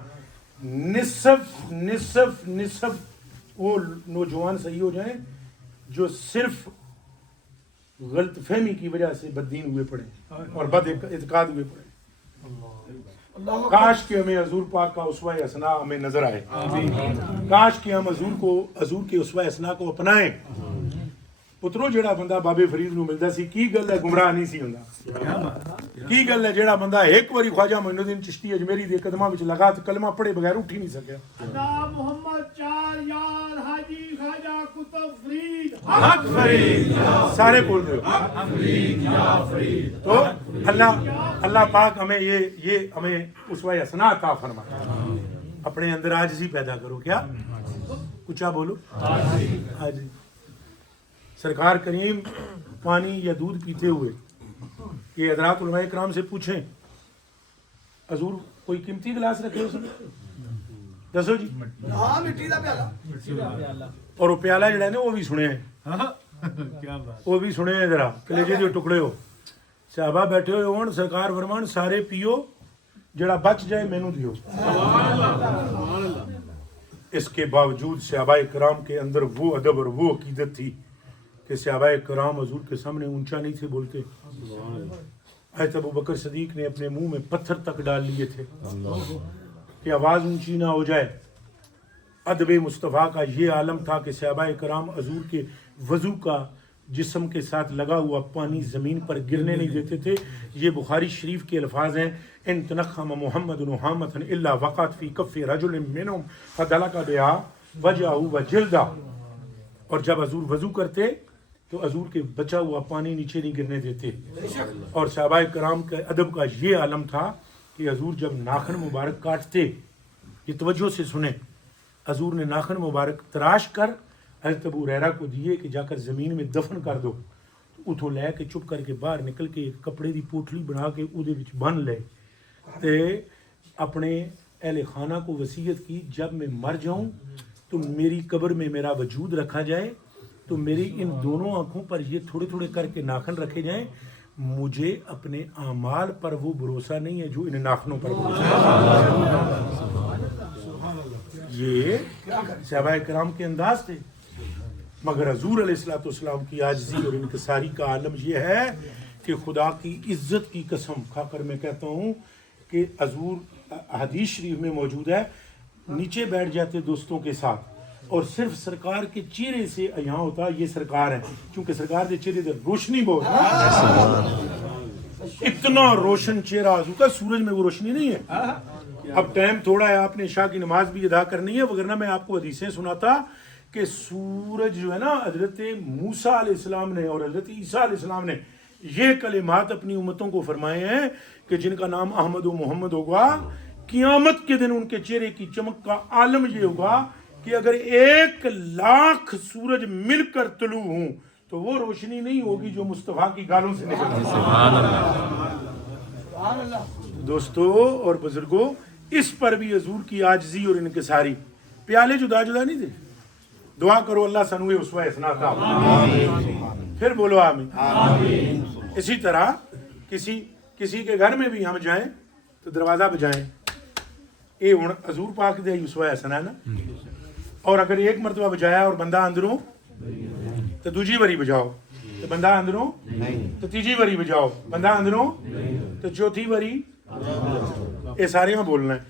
نصف وہ نوجوان صحیح ہو جائیں جو صرف غلط فہمی کی وجہ سے بددین ہوئے پڑے اور بد اعتقاد ہوئے پڑے۔ کاش کہ ہمیں حضور پاک کا اسوہ حسنہ ہمیں نظر آئے، کاش کہ ہم حضور کے اسوہ حسنہ کو اپنائیں۔ پترو جیڑا بندہ بابے فرید نو ملدا سی کی گل ہے گمراہ نہیں سی ہوندا، کی گل ہے جیڑا بندہ ایک واری خواجہ معین الدین چشتی اجمیری دے قدماں وچ لگا تے کلمہ پڑھے بغیر اٹھ ہی نہیں سکیا۔ محمد چار یار حاجی خواجہ قطب فرید حق فرید سارے بول رہے ہو تو اللہ پاک ہمیں یہ ہمیں اسوہ حسنہ عطا فرمائے۔ اپنے اندر عاجزی پیدا کرو، کیا کچھ بولو عاجزی۔ سرکار کریم پانی یا دودھ پیتے ہوئے یہ حضرات علماء کرام سے پوچھیں حضور کوئی قیمتی گلاس رکھے اس میں دسو جی، ہاں مٹی دا پیالہ، اور وہ پیالہ جڑا ہے نا وہ بھی سنے ہیں، وہ بھی سنے ہیں، ذرا کلیجے جو ٹکڑے ہو صحابہ بیٹھے ہوئے ہون، سرکار فرمان سارے پیو، جڑا بچ جائے مینوں دیو۔ اس کے باوجود صحابہ کرام کے اندر وہ ادب اور وہ عقیدت تھی کہ صحابہ کرام حضور کے سامنے اونچا نہیں تھے بولتے۔ حضرت ابو بکر صدیق نے اپنے منہ میں پتھر تک ڈال لیے تھے کہ آواز اونچی نہ ہو جائے۔ ادب مصطفیٰ کا یہ عالم تھا کہ صحابہ کرام حضور کے وضو کا جسم کے ساتھ لگا ہوا پانی زمین پر گرنے نہیں دیتے تھے۔ یہ بخاری شریف کے الفاظ ہیں، ان تنخم محمد نحامۃ الا وقعت فی کف رجل منهم فدلک بها وجهه وجلده۔ اور جب حضور وضو کرتے تو حضور کے بچا ہوا پانی نیچے نہیں گرنے دیتے۔ اور صحابہ کرام کے ادب کا یہ عالم تھا کہ حضور جب ناخن مبارک کاٹتے، یہ توجہ سے سنیں، حضور نے ناخن مبارک تراش کر حضرت ابو ہریرہ کو دیے کہ جا کر زمین میں دفن کر دو، اتھوں لے کے چپ کر کے باہر نکل کے ایک کپڑے دی پوٹلی بنا کے اودے وچ بن لے تے اپنے اہل خانہ کو وصیت کی جب میں مر جاؤں تو میری قبر میں میرا وجود رکھا جائے تو میری ان دونوں آنکھوں پر یہ تھوڑے تھوڑے کر کے ناخن رکھے جائیں، مجھے اپنے اعمال پر وہ بھروسہ نہیں ہے جو ان ناخنوں پر بھروسہ ہے۔ یہ صحابہ کرام کے انداز تھے، مگر حضور علیہ الصلوۃ والسلام کی عاجزی اور انکساری کا عالم یہ ہے کہ خدا کی عزت کی قسم کھا کر میں کہتا ہوں کہ حضور حدیث شریف میں موجود ہے، نیچے بیٹھ جاتے دوستوں کے ساتھ اور صرف سرکار کے چہرے سے یہاں ہوتا یہ سرکار ہے، کیونکہ سرکار کے چہرے سے روشنی بہت اتنا روشن چہرہ حضور کا، سورج میں وہ روشنی نہیں ہے. اب ٹائم تھوڑا ہے، آپ نے عشاء کی نماز بھی ادا کرنی ہے، وگرنہ میں آپ کو حدیثیں سناتا کہ سورج جو ہے نا، حضرت موسیٰ علیہ السلام نے اور حضرت عیسیٰ علیہ السلام نے یہ کلمات اپنی امتوں کو فرمائے ہیں کہ جن کا نام احمد و محمد ہوگا، قیامت کے دن ان کے چہرے کی چمک کا عالم یہ ہوگا کہ اگر 1,00,000 سورج مل کر طلوع ہوں تو وہ روشنی نہیں ہوگی جو مصطفیٰ کی گالوں سے نکلتی ہے. سبحان اللہ. دوستو اور بزرگوں، اس پر بھی حضور کی عاجزی اور انکساری. پیالے جدا جدا نہیں تھے. دعا کرو اللہ سنوے اسوہ حسنہ عطا. پھر بولو آمین. اسی طرح کسی کے گھر میں بھی ہم جائیں تو دروازہ بجائیں. یہ ہوں حضور پاک دے اسوہ حسنہ ہے نا. اور اگر ایک مرتبہ بجایا اور بندہ اندروں تو دوجی باری بجاؤ، تو بندہ اندروں تو تیجی باری بجاؤ، بندہ اندروں تو چوتھی باری. یہ سارے میں بولنا ہے،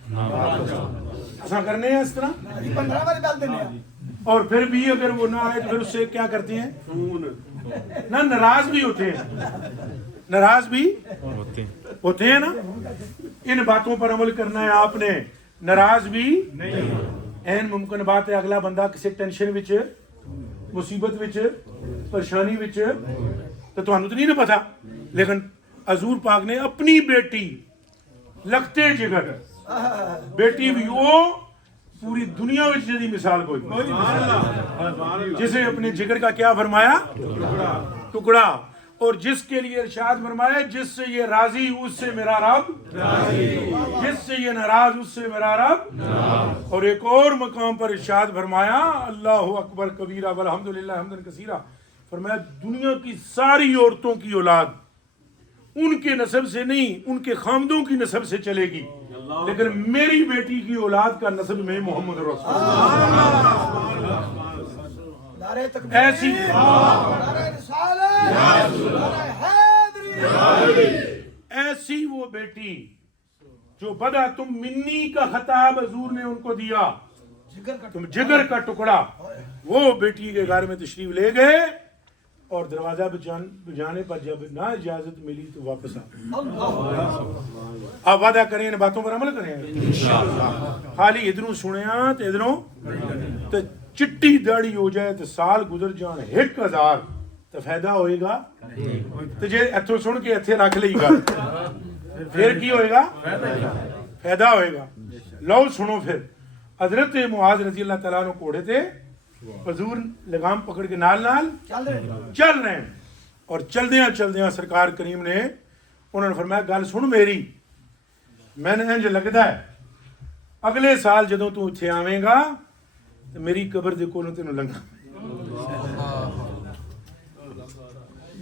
ایسا کرنے ہیں اس طرح. 15 بار ڈال دینے ہیں. اور پھر بھی اگر وہ نہ آئے تو پھر اس سے کیا کرتے ہیں نا، ناراض بھی ہوتے ہیں. ناراض بھی ہوتے ہیں نا. ان باتوں پر عمل کرنا ہے آپ نے. ناراض بھی این ممکن بات ہے اگلا بندہ کسی ٹینشن وچ، مصیبت وچ، پریشانی وچ، تو تمہیں تو نہیں نا پتا. لیکن حضور پاک نے اپنی بیٹی لگتے جگر بیٹی بھی وہ پوری دنیا وچ جدی مثال کوئی جسے اپنے جگر کا کیا فرمایا، ٹکڑا. اور جس کے لیے ارشاد فرمایا جس سے یہ راضی اس سے میرا رب راضی، جس سے یہ ناراض اس سے میرا رب. اور ایک اور مقام پر ارشاد فرمایا اللہ اکبر کبیرہ والحمدللہ حمدن کثیرہ. فرمایا دنیا کی ساری عورتوں کی اولاد ان کے نسب سے نہیں، ان کے خامدوں کی نسب سے چلے گی، لیکن میری بیٹی کی اولاد کا نسب میں محمد رسول اللہ. نعرہ تکبیر، ایسی نعرہ رسالت، نعرہ حیدری. ایسی وہ بیٹی جو بدا تم منی کا خطاب حضور نے ان کو دیا، تم جگر کا ٹکڑا. وہ بیٹی کے گھر میں تشریف لے گئے اور دروازہ بجانے پر جب نہ اجازت ملی تو واپس آ. آپ وعدہ کریں ان باتوں پر عمل کریں. خالی ادھروں سنیا تو ادھروں تو چٹی داڑھی ہو جائے تو سال گزر جان 1000 تو فائدہ ہوئے گا. تو جے اتھوں سن کے اتھے رکھ لئی گا پھر کی ہوئے گا، فائدہ ہوئے گا. لو سنو پھر حضرت معاذ رضی اللہ تعالیٰ عنہ کوڑے تھے، حضور لگام پکڑ کے نال چل رہے ہیں. اور چلدیاں سرکار کریم نے انہوں نے فرمایا گل سن میری، میں نے انج لگدا ہے اگلے سال جدوں تو اتھے آویں گا تو میری قبر دے کولوں تینوں لنگا.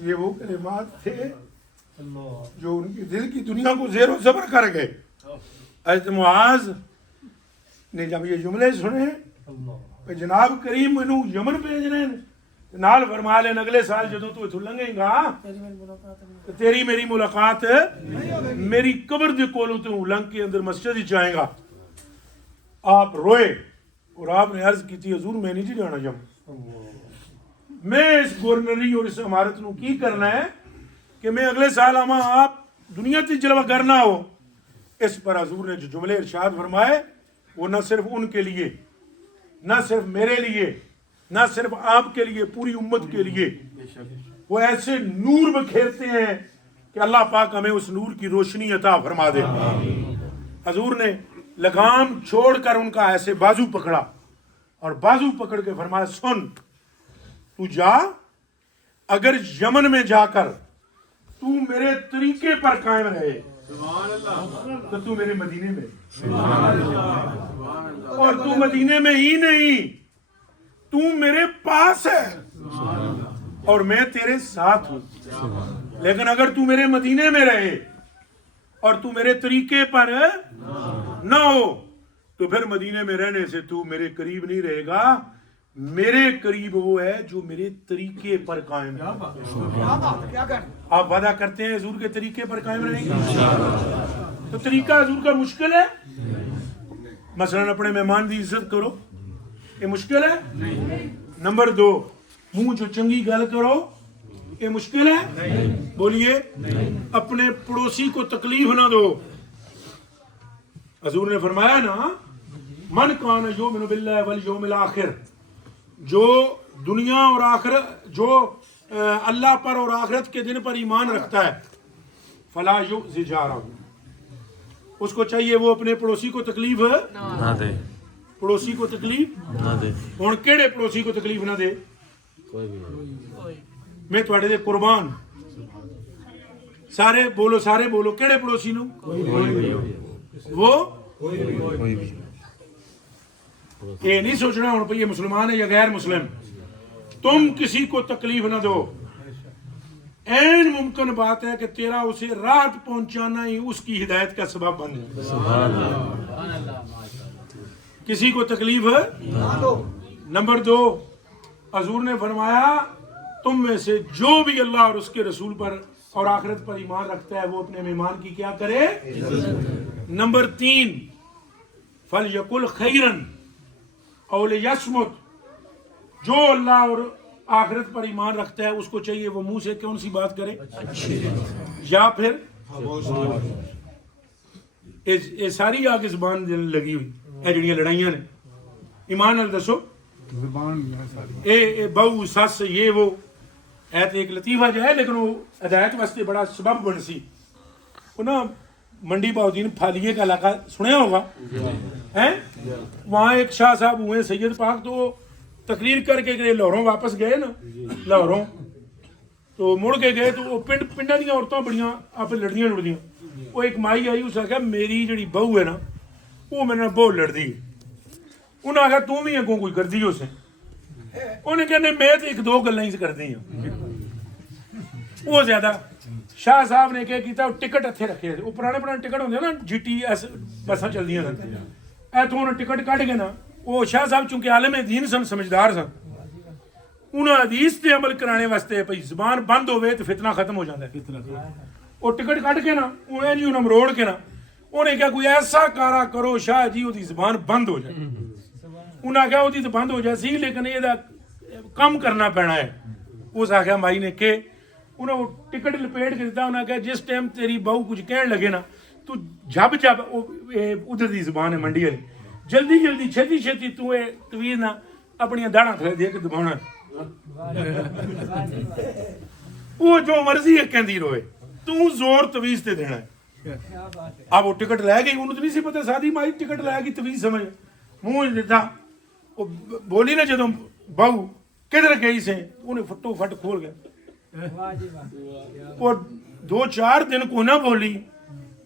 یہ وہ کلمات تھے جو ان کے دل کی دنیا کو زیر و زبر کر گئے. حضرت معاذ نے جب یہ جملے سنے کہ جناب کریم منو یمن بھیج رہے ہیں، نال فرما لین اگلے سال جدوں تو اتھوں لنگیں گا تو تیری میری ملاقات میری قبر دے کولوں تو لنگ کے اندر مسجد ہی جائیں گا. آپ روئے اور آپ نے عرض کی تھی حضور میں نہیں جی جانا جم، میں اس گورنری اور اس عمارت نو کی کرنا ہے کہ میں اگلے سال آما آپ دنیا تی جلوہ گر نہ ہو. اس پر حضور نے جو جملے ارشاد فرمائے وہ نہ صرف ان کے لیے، نہ صرف میرے لیے، نہ صرف آپ کے لیے، پوری امت کے لیے وہ ایسے نور بکھیرتے ہیں کہ اللہ پاک ہمیں اس نور کی روشنی عطا فرما دے. حضور نے لگام چھوڑ کر ان کا ایسے بازو پکڑا اور بازو پکڑ کے فرمایا سن تو جا، اگر یمن میں جا کر تو میرے طریقے پر قائم رہے تو تو میرے مدینے میں، اور تو مدینے میں ہی نہیں تو میرے پاس ہے اور میں تیرے ساتھ ہوں. لیکن اگر تو میرے مدینے میں رہے اور تو میرے طریقے پر نہ ہو تو پھر مدینے میں رہنے سے تو میرے قریب نہیں رہے گا. میرے قریب وہ ہے جو میرے طریقے پر قائم ہے. آپ وعدہ کرتے ہیں حضور کے طریقے پر قائم رہیں گے تو طریقہ حضور کا مشکل ہے؟ مثلا اپنے مہمان دی عزت کرو، یہ مشکل ہے؟ نمبر 2 منہ جو چنگی گل کرو یہ مشکل ہے؟ بولیے اپنے پڑوسی کو تکلیف نہ دو. حضور نے فرمایا نا من کان یؤمن باللہ والیوم الآخر, جو دنیا اور آخرت, جو اللہ پر اور آخرت کے دن پر ایمان رکھتا ہے, فلا یؤذی جارہ, اس کو چاہیے وہ اپنے پڑوسی کو تکلیف نہ دے, پڑوسی کو تکلیف نہ دے, ہن کیڑے پڑوسی کو تکلیف نہ دے؟ کوئی بھی. میں تواڈے دے قربان, سارے بولو کیڑے پڑوسی نو؟ وہ کوئی بھی. یہ نہیں سوچنا ہوں یہ مسلمان ہے یا غیر مسلم, تم کسی کو تکلیف نہ دو. این ممکن بات ہے کہ تیرا اسے رات پہنچانا ہی اس کی ہدایت کا سبب بن جائے. سبحان اللہ. کسی کو تکلیف ہے. نمبر 2, حضور نے فرمایا تم میں سے جو بھی اللہ اور اس کے رسول پر اور آخرت پر ایمان رکھتا ہے وہ اپنے مہمان کی کیا کرے؟ نمبر 3, فَلْيَقُلْ خَيْرًا اَوْ لِيَصْمُتْ, جو اللہ اور آخرت پر ایمان رکھتا ہے اس کو چاہیے وہ منہ سے کون سی بات کرے, یا پھر یہ ساری آگے زبان لگی ہوئی ہے جڑیاں لڑائیاں نے. ایمان نال دسو, اے بہو سس یہ وہ ہے تو ایک لطیفہ جو ہے, لیکن وہ ہدایت واسطے بڑا سبب بن سی. وہ نا منڈی بہاؤدین پھالیے کا علاقہ سنیا ہوگا ہیں, وہاں ایک شاہ صاحب ہوئے سید پاک, تو تقریر کر کے گئے لاہوروں, واپس گئے نا لاہوروں, تو مڑ کے گئے تو وہ پنڈاں دیاں عورتاں بڑیاں آپ لڑدیاں لڑدیاں. وہ ایک مائی آئی, اس آخیا میری جڑی بہو ہے نا وہ میرے نال بہت لڑدی ہے. انہیں آخیا تو بھی اگوں کوئی کردی اسے؟ انہیں کہنے میں تو 1-2 گلاں ہی کردی ہوں. وہ زیادہ شاہ صاحب نے کیا کیتا, وہ ٹکٹ اتنے رکھے, وہ پرانے ٹکٹ ہوندے نا جی ٹی ایس بساں چلدیاں سن, ایتھوں انہیں ٹکٹ کٹ کے نا, وہ شاہ صاحب چونکہ عالم دین سن, سمجھدار سن, انہیں حدیث تے عمل کرانے واسطے بھئی زبان بند ہوئے تو فتنہ ختم ہو جاتا ہے. وہ ٹکٹ کٹ کے نا انہیں جی انہیں مروڑ کے نا انہیں کیا کوئی ایسا کارا کرو شاہ جی وہ زبان بند ہو جائے. انہیں کیا وہ تو بند ہو جائے سی لیکن یہ کم کرنا پینا ہے. اس آخیا مائی نے کہ انہیں وہ ٹکٹ لپیٹ کے دیتا, انہیں کہا جس ٹائم تیری بہو کچھ کہن لگے نا تو جب ادھر دی زبان ہے منڈی والی, جلدی چھتی تو یہ تویز نہ اپنی داڑاں تھلے دے کے دباؤنا, وہ جو مرضی ہے کہندی روئے, تو زور تویز تے دینا ہے. اب وہ ٹکٹ لے گئی, انہوں تو نہیں سی پتہ سادی مائی ٹکٹ لے گئی تویز سمجھ منہ دیتا. وہ بولی نا جدوں بہو کدھر گئی سے, انہیں فٹو فٹ کھول گیا. اور 2-4 دن کو نہ بولی,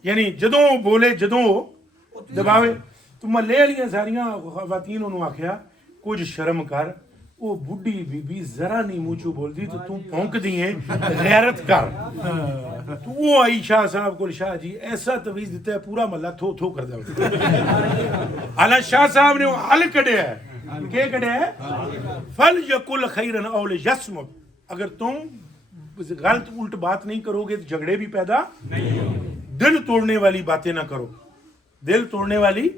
یعنی جدوں بولے جدوں دباوے. تو محلے والیاں ساریاں خواتین انہوں آخیا کچھ شرم کر, وہ بڈھی بی بی ذرا نہیں منہ چوں بولدی تو تم پھونک دی ہیں, غیرت کر. تو وہ آئی شاہ صاحب کو, شاہ جی ایسا تویز دیتا ہے پورا محلہ تھو کر دے. حالانکہ شاہ صاحب نے وہ حل کڈیا ہے, کیا کڈیا ہے؟ فَلْيَقُلْ خَيْرًا اَوْ لِيَصْمُتْ. اگر تم غلط الٹ بات نہیں کرو گے تو جھگڑے بھی پیدا نہیں ہوں گے. دل توڑنے والی باتیں نہ کرو, دل توڑنے والی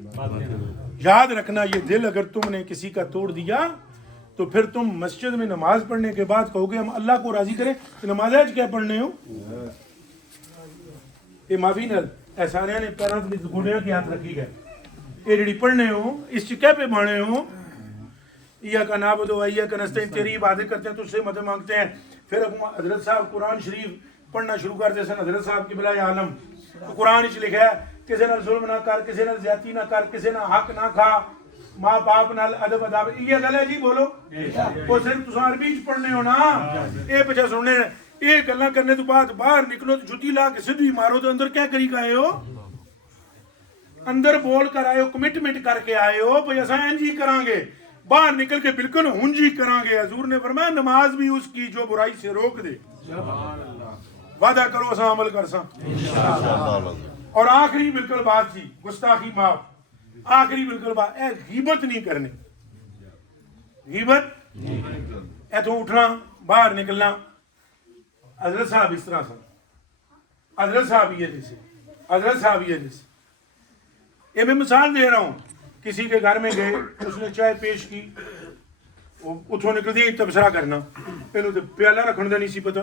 یاد رکھنا, یہ دل اگر تم نے کسی کا توڑ دیا تو پھر تم مسجد میں نماز پڑھنے کے بعد کہو گے ہم اللہ کو راضی کریں کہ نماز آج کیا پڑھنے ہو. یہ معافی نال احسانیاں نے پیروں میں گھوڑیاں کی ہاتھ رکھی گئے, یہ جڑی پڑھنے ہو اس چکے پہ بانے ہو, ایاک نعبد و ایاک نستعین, تیری عبادت کرتے ہیں تجھ سے مدد مانگتے ہیں. پھر حضرت صاحب قرآن شریف پڑھنا شروع کرتے سن. حضرت صاحب کی بلائے عالم قرآن وچ لکھا ہے کسی نال ظلم نہ کر, کسی نال زیادتی نہ کر, کسی نال حق نہ کھا, ماں باپ نال ادب اداب. یہ گل ہے جی بولو, وہ صرف تساں عربی وچ پڑھنے ہو نا, یہ پیچھے سننے یہ گلاں کرنے تو بعد باہر نکلو تو جُتی لا کے سیدھی مارو تو اندر کیا کری کے آئے ہو, اندر بول کر آئے ہو, کمٹمنٹ کر کے آئے ہو بھئی اساں انج ہی کران گے, باہر نکل کے بالکل ہنجی کران گے. حضور نے فرمایا نماز بھی اس کی جو برائی سے روک دے. وعدہ کرو اساں عمل کرساں انشاءاللہ. اور آخری بالکل بات تھی, گستاخی معاف, آخری بالکل بات, اے غیبت نہیں کرنی, غیبت ایتھوں اٹھنا باہر نکلنا. حضرت صاحب اس طرح سن, حضرت صاحب یہ جیسے, حضرت صاحب یہ جیسے. یہ میں مثال دے رہا ہوں, کسی کے گھر میں گئے, اس نے چائے پیش کی, ਉੱਥੋਂ ਨਿਕਲਦੀਆਂ ਹੀ ਤਬਸਰਾ ਕਰਨਾ, ਇਹਨੂੰ ਤੇ ਪਿਆਲਾ ਰੱਖਣ ਦਾ ਨਹੀਂ ਸੀ ਪਤਾ,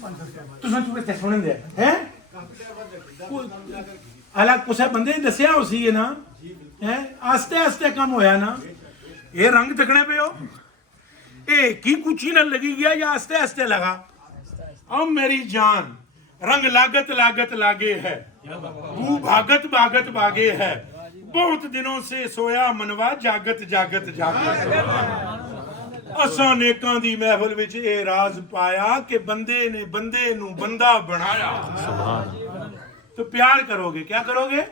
ਤੁਸੀਂ ਚੁੱਪ ਸੁਣਨ ਦੇ ਹੈ ਹਾਲਾ ਕੁਛ ਬੰਦੇ ਨੇ ਦੱਸਿਆ ਉਸੀ ਹੈ ਨਾ ਹੈ ਆਸਤੇ ਆਸਤੇ ਕੰਮ ਹੋਇਆ ਨਾ ਇਹ ਰੰਗ ਤਕਣੇ ਪਏ ਹੋ ਇਹ ਕੀ ਕੁਚੀ ਨਾਲ ਲਗੀ ਗਿਆ ਜਾਂ ਆਸਤੇ ਆਸਤੇ ਲਗਾ او میری جان رنگ لاگت لاگت لاگے ہے بو بھاگت بھاگت بھاگے ہے بہت دنوں سے سویا منوا جاگت جاگت جاگت اساں نیکاں دی محفل وچ اے راز پایا کہ بندے نے بندے نو بندہ بنایا تو پیار کرو گے کیا کرو گے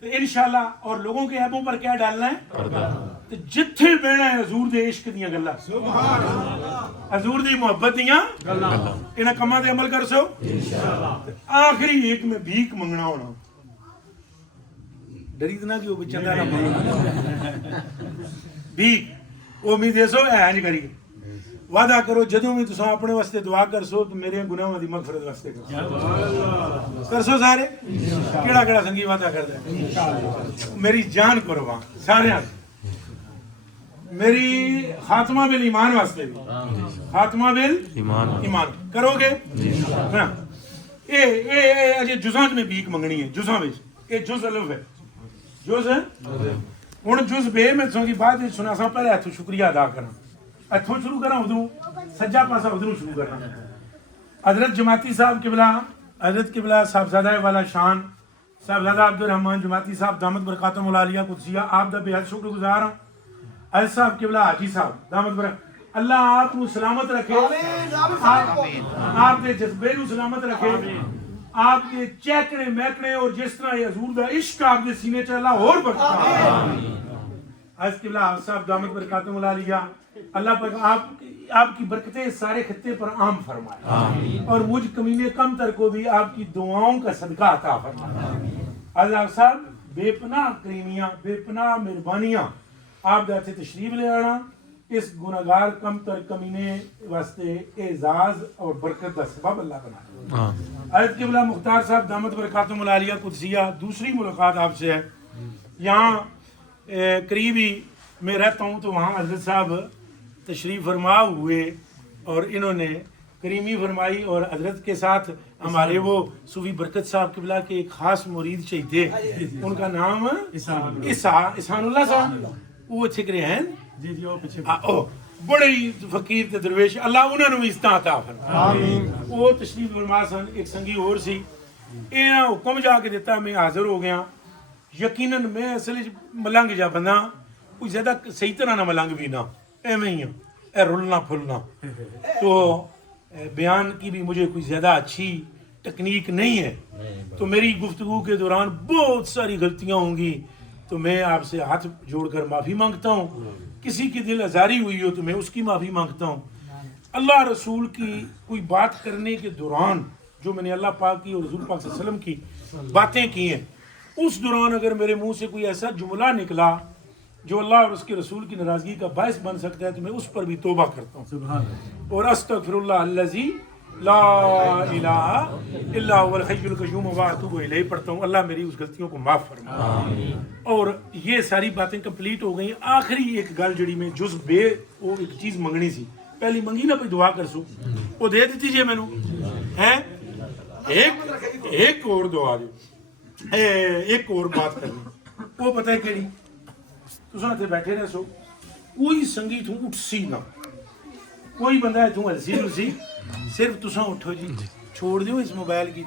تو انشاءاللہ اور لوگوں کے عیبوں پر کیا ڈالنا ہے تو جتھے بینا ہے حضور دے عشق دیاں گلاں حضور دی محبت دیاں انہاں کماں تے عمل کر سو آخری ایک میں بھیک منگنا ہونا ڈرید نہ کہ وہ بچندہ نہ منگنا بھیک وہ امید دیسو اے نہیں کری وعدہ کرو جدوں بھی تساں اپنے واسطے دعا کر سو تو میرے گناہاں دی مغفرت واسطے کر سو سارے کیڑا کیڑا سنگی وعدہ کر دے میری جان قربان سارے میری خاتمہ بل ایمان واسطے بھی خاتمہ بل ایمان کرو گے اے جزاں میں بھیک منگنی ہے جزاں وچ اے جز الف ہے جز ہن جز بے میں تساں کی بات سنا سا پہلے ہتھ شکریہ ادا کرنا اتھوں شروع کرا ادھروں سجا پاسا ادھروں شروع کرنا حضرت جماعتی صاحب قبلہ حضرت قبلہ صاحبزادہ والا شان صاحبزادہ عبد الرحمن جماعتی صاحب دامت برکاتہم العالیہ قدسیہ آپ دا بے حد شکر گزار ہوں حضرت صاحب قبلہ حاجی صاحب دامت برکاتہم اللہ آپ کو سلامت رکھے آپ دے جذبے کو سلامت رکھے آپ کے چیکنے میکنے اور جس طرح یہ حضور دا عشق آپ دے سینے چ اللہ اور برکات حضرت قبلہ صاحب دامت برکاتہم العالیہ اللہ پاک آپ کی برکتیں سارے خطے پر عام فرمائے اور مجھ کمینے کم تر کو بھی آپ کی دعاؤں کا صدقہ عطا فرمائے اللہ صاحب بے پناہ کریمیاں بے پناہ مہربانیاں آپ دے تشریف لے آنا اس گناہگار کم تر کمینے واسطے اعزاز اور برکت کا سبب اللہ بنا حضرت قبلہ مختار صاحب دامت برکاتہم العالیہ قدسیہ دوسری ملاقات آپ سے ہے یہاں قریبی میں رہتا ہوں تو وہاں حضرت صاحب تشریف فرما ہوئے اور انہوں نے کریمی فرمائی اور حضرت کے ساتھ ہمارے وہ صوفی برکت صاحب قبلہ کے ایک خاص مرید شہید تھے ان کا نام احسان اللہ صاحب وہ چھکرے ہیں جی جی وہ پیچھے بڑے ہی فقیر تے درویش اللہ انہوں نے بھی عزت عطا فرمائے وہ تشریف فرما سن ایک سنگی اور سی انہاں حکم جا کے دیتا میں حاضر ہو گیا یقیناً میں اصل ملنگ جا بندہ کوئی زیادہ صحیح طرح نہ ملنگ بھی نہ ایویں ہی اے رلنا پھلنا تو بیان کی بھی مجھے کوئی زیادہ اچھی تکنیک نہیں ہے تو میری گفتگو کے دوران بہت ساری غلطیاں ہوں گی تو میں آپ سے ہاتھ جوڑ کر معافی مانگتا ہوں کسی کی دل آزاری ہوئی ہو تو میں اس کی معافی مانگتا ہوں اللہ رسول کی کوئی بات کرنے کے دوران جو میں نے اللہ پاک کی اور حضور پاک صلی اللہ علیہ وسلم کی باتیں کی ہیں اس دوران اگر میرے منہ سے کوئی ایسا جملہ نکلا جو اللہ اور اس کے رسول کی ناراضگی کا باعث بن سکتا ہے تو میں اس پر بھی توبہ کرتا ہوں اور استغفر اللہ الذی لا الہ الا هو الحی القیوم واتوب الیہ پڑھتا ہوں اللہ میری اس غلطیوں کو معاف فرمائے اور یہ ساری باتیں کمپلیٹ ہو گئی آخری ایک گل جڑی میں جز بے وہ ایک چیز منگنی سی پہلی منگی نہ کوئی دعا کر سو وہ دے دیتی جی مینوں ہیں ایک اور دعا جو ایک اور بات کرنی وہ پتہ ہے کیڑی تساں تے بیٹھے رہ سو کوئی سنگی توں اٹھ سی نہ کوئی بندہ ہے توں ہلسی صرف تساں اٹھو جی چھوڑ دیو اس موبائل کی